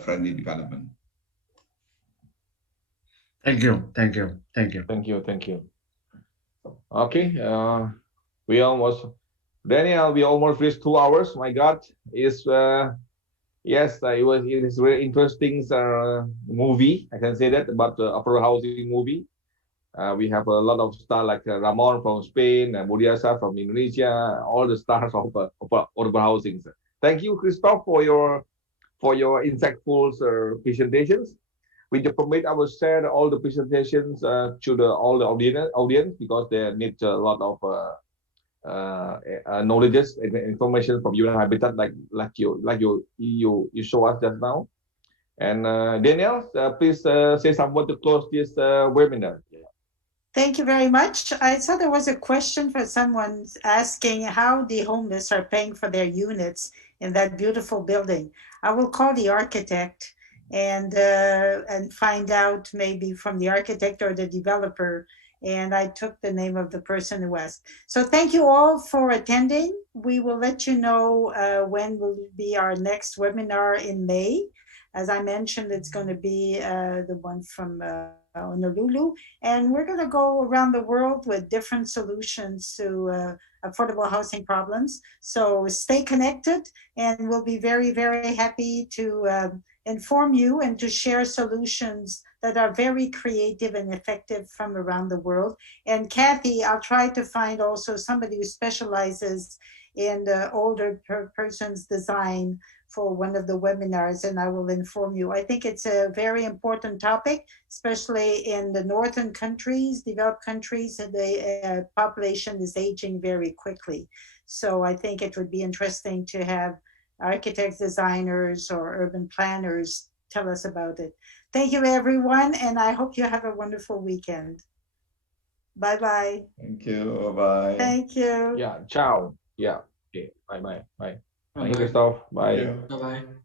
friendly development. Thank you, thank you, thank you. Thank you, thank you. Okay, we almost, Daniel, we almost reached 2 hours. My God, is yes, it is very interesting movie. I can say that about the affordable housing movie. We have a lot of stars like Ramon from Spain, Budiarsa from Indonesia, all the stars of affordable housing. Thank you, Christophe, for your insightful presentations. With your permit, I will share all the presentations to all the audience because they need a lot of knowledge and information from UN Habitat, like you show us just now. And Danielle, please say some word to close this webinar. Thank you very much. I saw there was a question for someone asking how the homeless are paying for their units in that beautiful building. I will call the architect and find out maybe from the architect or the developer. And I took the name of the person who asked. So thank you all for attending. We will let you know when will be our next webinar in May. As I mentioned, it's going to be the one from Honolulu, and we're going to go around the world with different solutions to affordable housing problems. So stay connected, and we'll be very, very happy to inform you and to share solutions that are very creative and effective from around the world. And Kathy, I'll try to find also somebody who specializes in the older person's design for one of the webinars, and I will inform you. I think it's a very important topic, especially in the northern countries, developed countries, and the population is aging very quickly. So I think it would be interesting to have architects, designers, or urban planners tell us about it. Thank you, everyone, and I hope you have a wonderful weekend. Bye-bye. Thank you, bye. Thank you. Yeah, ciao. Yeah, okay, bye. Thank you, Christophe. Bye. Bye-bye.